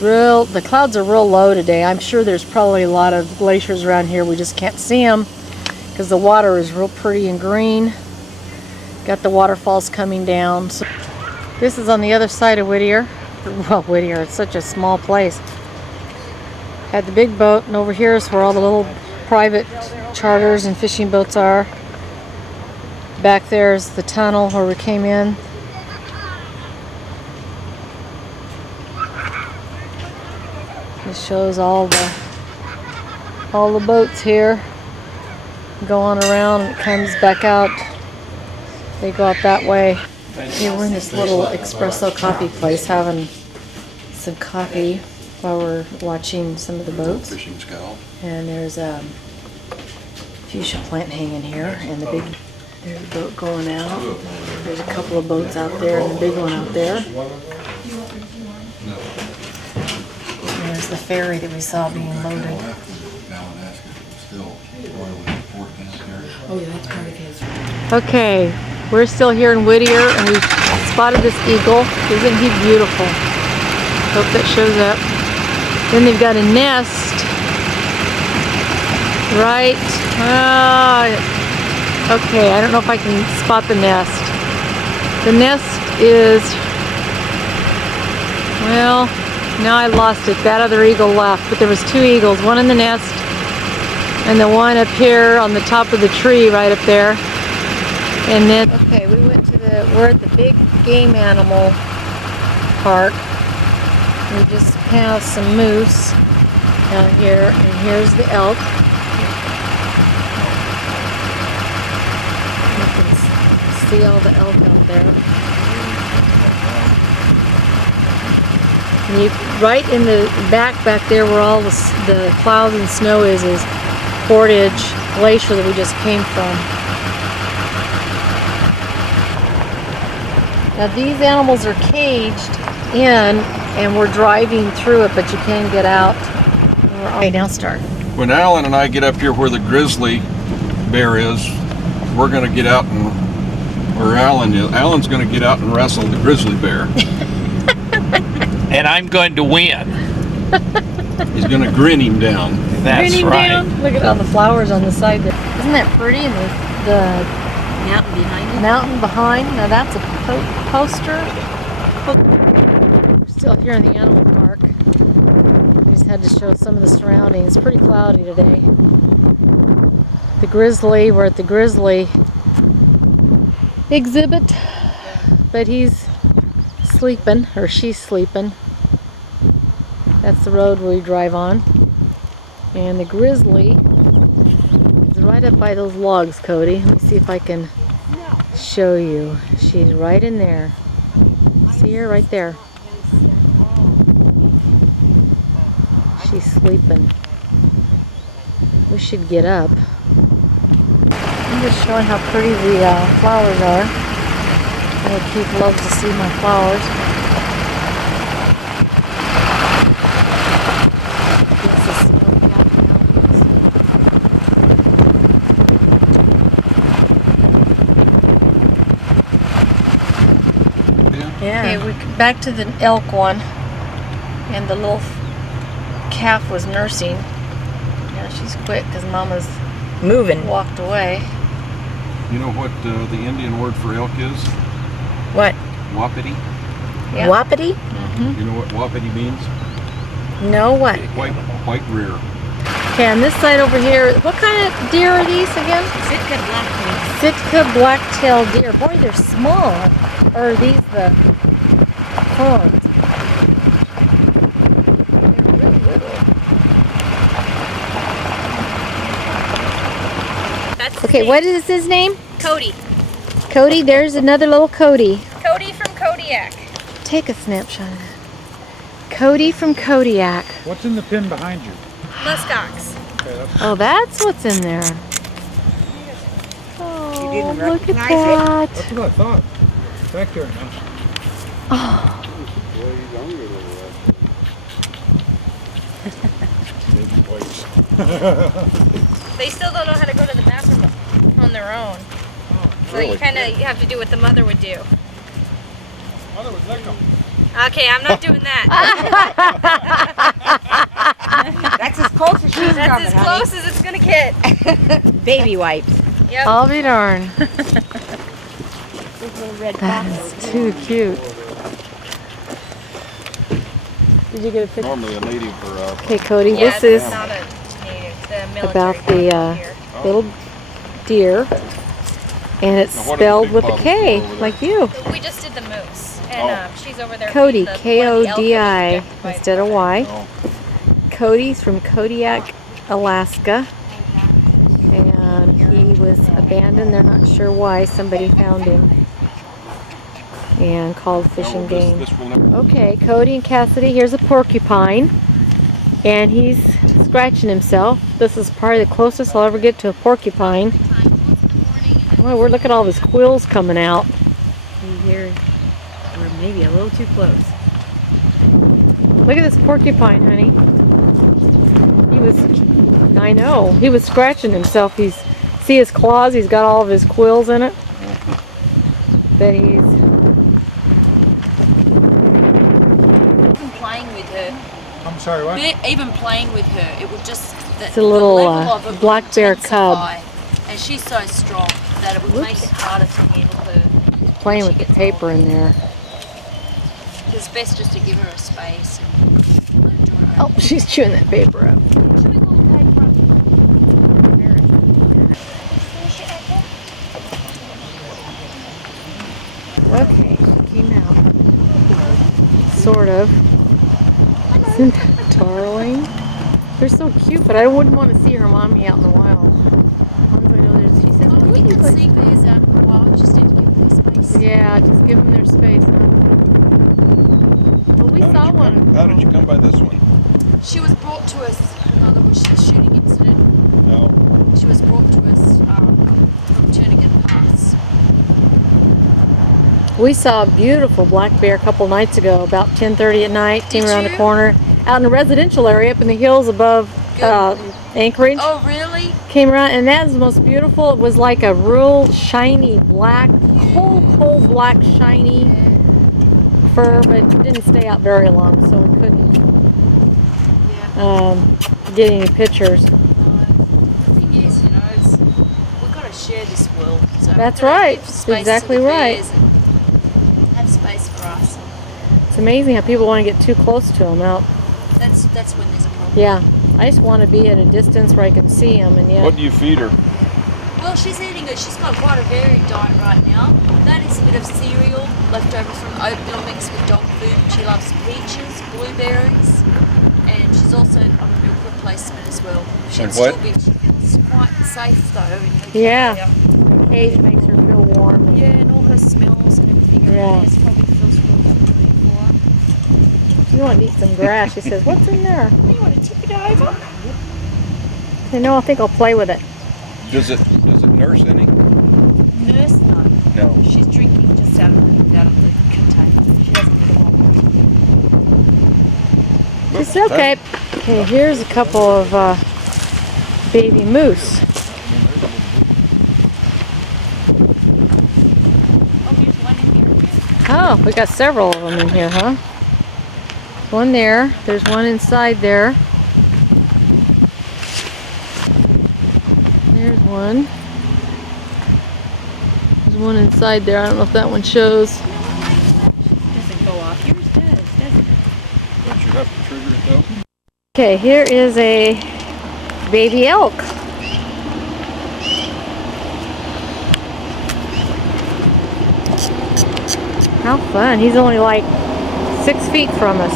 The clouds are real low today. I'm sure there's probably a lot of glaciers around here. We just can't see them because the water is real pretty and green. Got the waterfalls coming down. So this is on the other side of Whittier. Well, Whittier, it's such a small place. Had the big boat, and over here is where all the little private charters and fishing boats are. Back there is the tunnel where we came in. This shows all the boats here go on around and it comes back out. They go out that way. Here we're in this little espresso coffee place having some coffee while we're watching some of the boats. Fishing scow. And there's a fuchsia plant hanging here and there's a boat going out. There's a couple of boats out there and a big one out there. There's the ferry that we saw being loaded. Oh yeah, that's part of his. Okay, we're still here in Whittier and we spotted this eagle. Isn't he beautiful? Hope that shows up. Then they've got a nest right. Okay, I don't know if I can spot the nest. The nest is, well, now I lost it. That other eagle left, but there was two eagles, one in the nest and the one up here on the top of the tree right up there. And then, okay, we're at the big game animal park. We just passed some moose down here, and here's the elk. You can see all the elk out there. And right in the back there where all the clouds and snow is Portage Glacier that we just came from. Now these animals are caged in and we're driving through it, but you can get out. Okay, now start. When Alan and I get up here where the grizzly bear is, we're gonna get out Alan's gonna get out and wrestle the grizzly bear. And I'm going to win. He's gonna grin him down. That's Grinning right. down. Look at all the flowers on the side there. Isn't that pretty? And the Mountain behind it. mountain behind. Now that's a poster. We're still here in the animal park. We just had to show some of the surroundings. It's pretty cloudy today. The grizzly, we're at the grizzly exhibit, but he's sleeping, or she's sleeping. That's the road we drive on. And the grizzly is right up by those logs, Cody. Let me see if I can show you. She's right in there. See her right there? She's sleeping. We should get up. I'm just showing how pretty the flowers are. I know Keith loves to see my flowers. This is snow-capped mountains. Yeah. Okay, back to the elk one, and the little calf was nursing. Yeah, she's quit because Mama's Moving. walked away. You know what the Indian word for elk is? What? Wapiti. Yeah. Wapiti? You know what wapiti means? No, what? White rear. Okay, on this side over here, what kind of deer are these again? Sitka blacktail. Sitka black-tailed deer. Boy, they're small. Or are these the horns? They're really little. That's Okay, what is his name? Cody. Cody. There's another little Cody. Cody from Kodiak. Take a snapshot of that. Cody from Kodiak. What's in the pin behind you? Muskox. Oh, that's what's in there. Oh, look at that. That's what I thought. Back there now. Baby wipes. They still don't know how to go to the bathroom on their own. So you kind of have to do what the mother would do. Mother would lick them. Okay, I'm not doing that. That's as close as she's That's as close as it's gonna get. Baby wipes. Yep. I'll be darned. Little red That is too cute. Did you get a picture? Normally a native or Okay, Cody, Yeah, this is it's not a native. The military about one the here. little deer, and it's Now, what are the spelled big with a bottles K, over there? like you. We just did the moose, and she's over there. Cody, feeding the- one of the elk Kodi, that was rejected instead by of the Y. no. Cody's from Kodiak, Alaska, and he was abandoned. They're not sure why. Somebody found him and called Fish and Game. This will never. Okay, Cody and Cassidy, here's a porcupine, and he's scratching himself. This is probably the closest I'll ever get to a porcupine. Boy, look at all of his quills coming out. Here, or maybe a little too close. Look at this porcupine, honey. I know, he was scratching himself. See his claws, he's got all of his quills in it. But he's, Even playing with her, I'm sorry, what? even playing with her, it would just. It's a little, the level of it would black bear cub. intensify, and she's so strong that it would make it harder to handle her. playing with the paper in there. It's best just to give her a space and let her do her own. Oh, she's chewing that paper up. Okay, she came out. Sort of. Isn't that darling? They're so cute, but I wouldn't want to see her mommy out in the wild. She said, We can see bears out in the wild, just need to give them space. yeah, just give them their space, huh? Well, we saw one. How did you come by this one? She was brought to us, another was a shooting incident. No. She was brought to us from Jernigan Pass. We saw a beautiful black bear a couple nights ago, about 10:30 at night. Came Did around the you? corner, out in the residential area, up in the hills above Anchorage. Oh, really? Came around, and that was the most beautiful. It was like a real shiny black, cold black shiny fur, but it didn't stay out very long, so we couldn't get any pictures. The thing is, we've got to share this world. So That's we've got to right. give space That's exactly to the right. bears and have space for us. It's amazing how people want to get too close to them out. That's when there's a problem. Yeah, I just want to be at a distance where I can see them, and yet. What do you feed her? Well, she's eating it. She's got quite a varied diet right now. That is a bit of cereal left over from oatmeal mixed with dog food. She loves peaches, blueberries, and she's also on a milk replacement as well. She'd And what? still be she feels quite safe though. In the Yeah. area. Cage makes her feel warm. And Yeah, and all her smells and everything. Yeah. Everything probably feels really comforting for her. you want to eat some grass. She says, "What's in there?" You want to tip it over? I know. I think I'll play with it. Does it nurse any? Nurse, no. No. She's drinking just out of the container. She doesn't need a bottle. It's okay. Okay, here's a couple of baby moose. Oh, here's one in here. Oh, we got several of them in here, huh? One there. There's one inside there. There's one. one inside there. I don't know if that one shows. Doesn't go off. Yours does, doesn't it? Don't you have to trigger it though? Okay, here is a baby elk. How fun. He's only like 6 feet from us.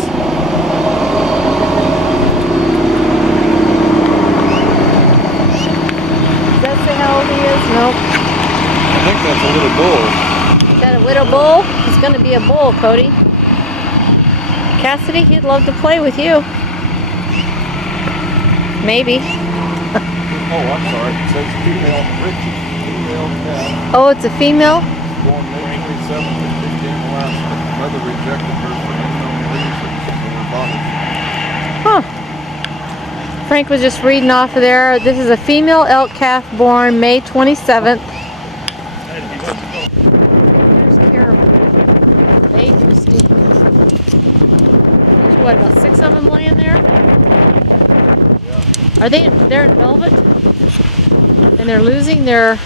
Does that say how old he is? Nope. I think that's a little bull. Is that a widow bull? He's going to be a bull, Cody. Cassidy, he'd love to play with you. Maybe. Oh, I'm sorry. It says female Richie. Female cat. Oh, it's a female? Born May 27th in Big Alaska. Mother rejected her for unknown reasons and were bonded. Huh. Frank was just reading off of there. This is a female elk calf born May 27th. Here's caribou. They do stink. There's what, about 6 of them laying there? Are they they're in velvet? And they're losing their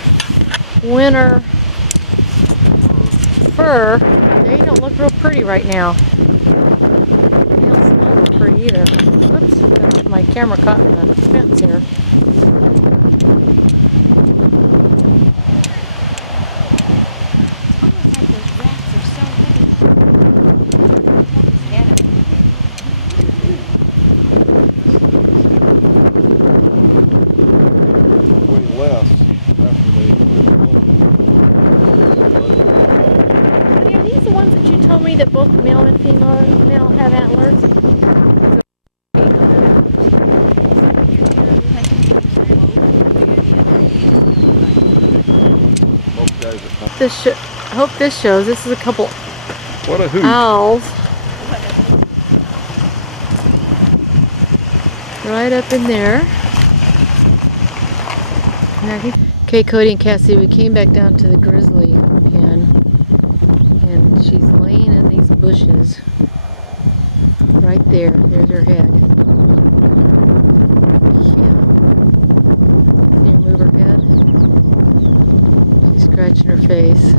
winter fur. They don't look real pretty right now. They don't smell real pretty either. Oops, my camera caught in the fence here. Way less after they Are these the ones that you told me that both male and female have antlers? both guys are I hope this shows. This is a couple what a hoot. owls. Right up in there. Okay, Cody and Cassie, we came back down to the grizzly pen, and she's laying in these bushes. Right there. There's her head. Yeah. Can you move her head? She's scratching her face.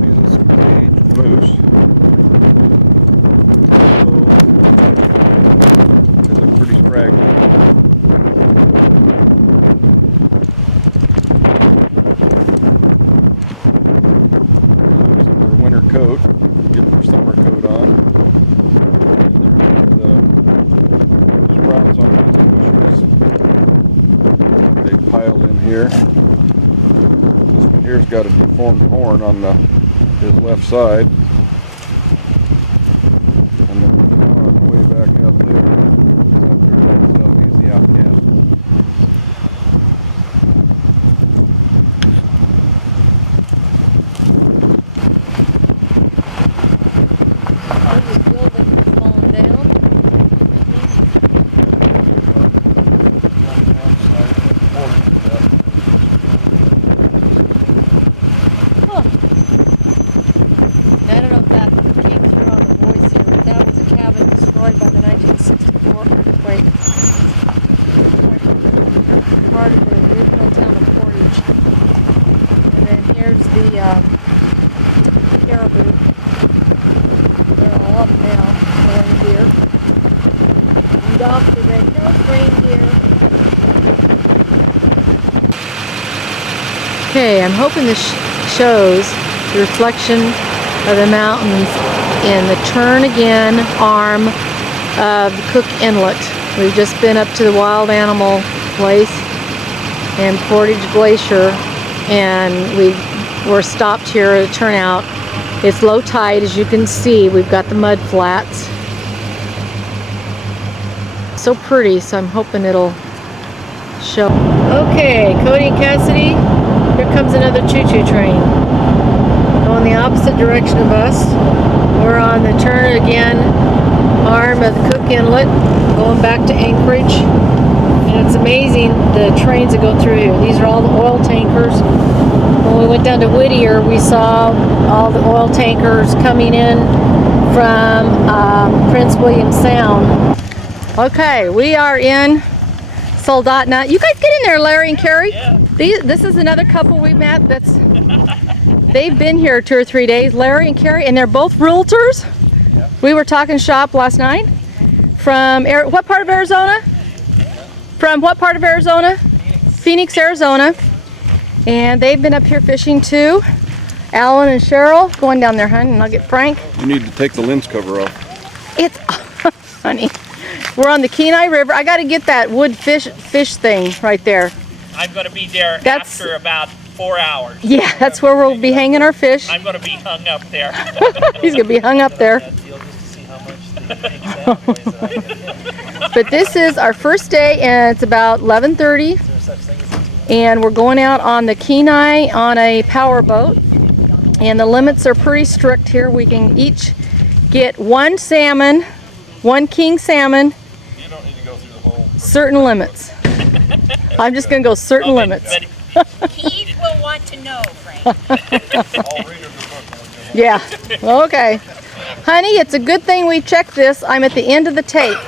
These are some caged moose. They're pretty scraggly. Losing their winter coat, get their summer coat on. And there's the sprouts on these bushes. They piled in here. This one here's got a deformed horn on his left side. And then on the way back out there by himself, he's the outcast. This is building that's falling down. Huh. I don't know if that came through on the voice here, but that was a cabin destroyed by the 1964 earthquake. Part of the original town of Portage. And then here's the caribou. They're all up now, the reindeer. Rudolph the red-nosed reindeer. Okay, I'm hoping this shows the reflection of the mountains in the Turn Again arm of Cook Inlet. We've just been up to the wild animal place and Portage Glacier, and we're stopped here at a turnout. It's low tide, as you can see. We've got the mud flats. So pretty, so I'm hoping it'll show. Okay, Cody and Cassidy, here comes another choo-choo train. Going the opposite direction of us. We're on the Turn Again arm of the Cook Inlet, going back to Anchorage. And it's amazing the trains that go through here. These are all the oil tankers. When we went down to Whittier, we saw all the oil tankers coming in from Prince William Sound. Okay, we are in Soldatna. You guys get in there, Larry and Carrie. This is another couple we met that's they've been here 2 or 3 days, Larry and Carrie, and they're both realtors. We were talking shop last night from what part of Arizona? From what part of Arizona? Phoenix, Arizona. And they've been up here fishing too. Alan and Cheryl going down there, hun, and I'll get Frank. You need to take the lens cover off. It's funny. We're on the Kenai River. I got to get that wood fish thing right there. I'm going to be there That's- after about 4 hours. Yeah, that's where we'll be hanging our fish. I'm going to be hung up there. He's gonna be hung up there. But this is our first day, and it's about 11:30, and we're going out on the Kenai on a power boat. And the limits are pretty strict here. We can each get 1 salmon, 1 king salmon. You don't need to go through the whole. Certain limits. I'm just gonna go certain limits. Keith will want to know, Frank. All readers are Yeah. Okay. Honey, it's a good thing we checked this. I'm at the end of the tape.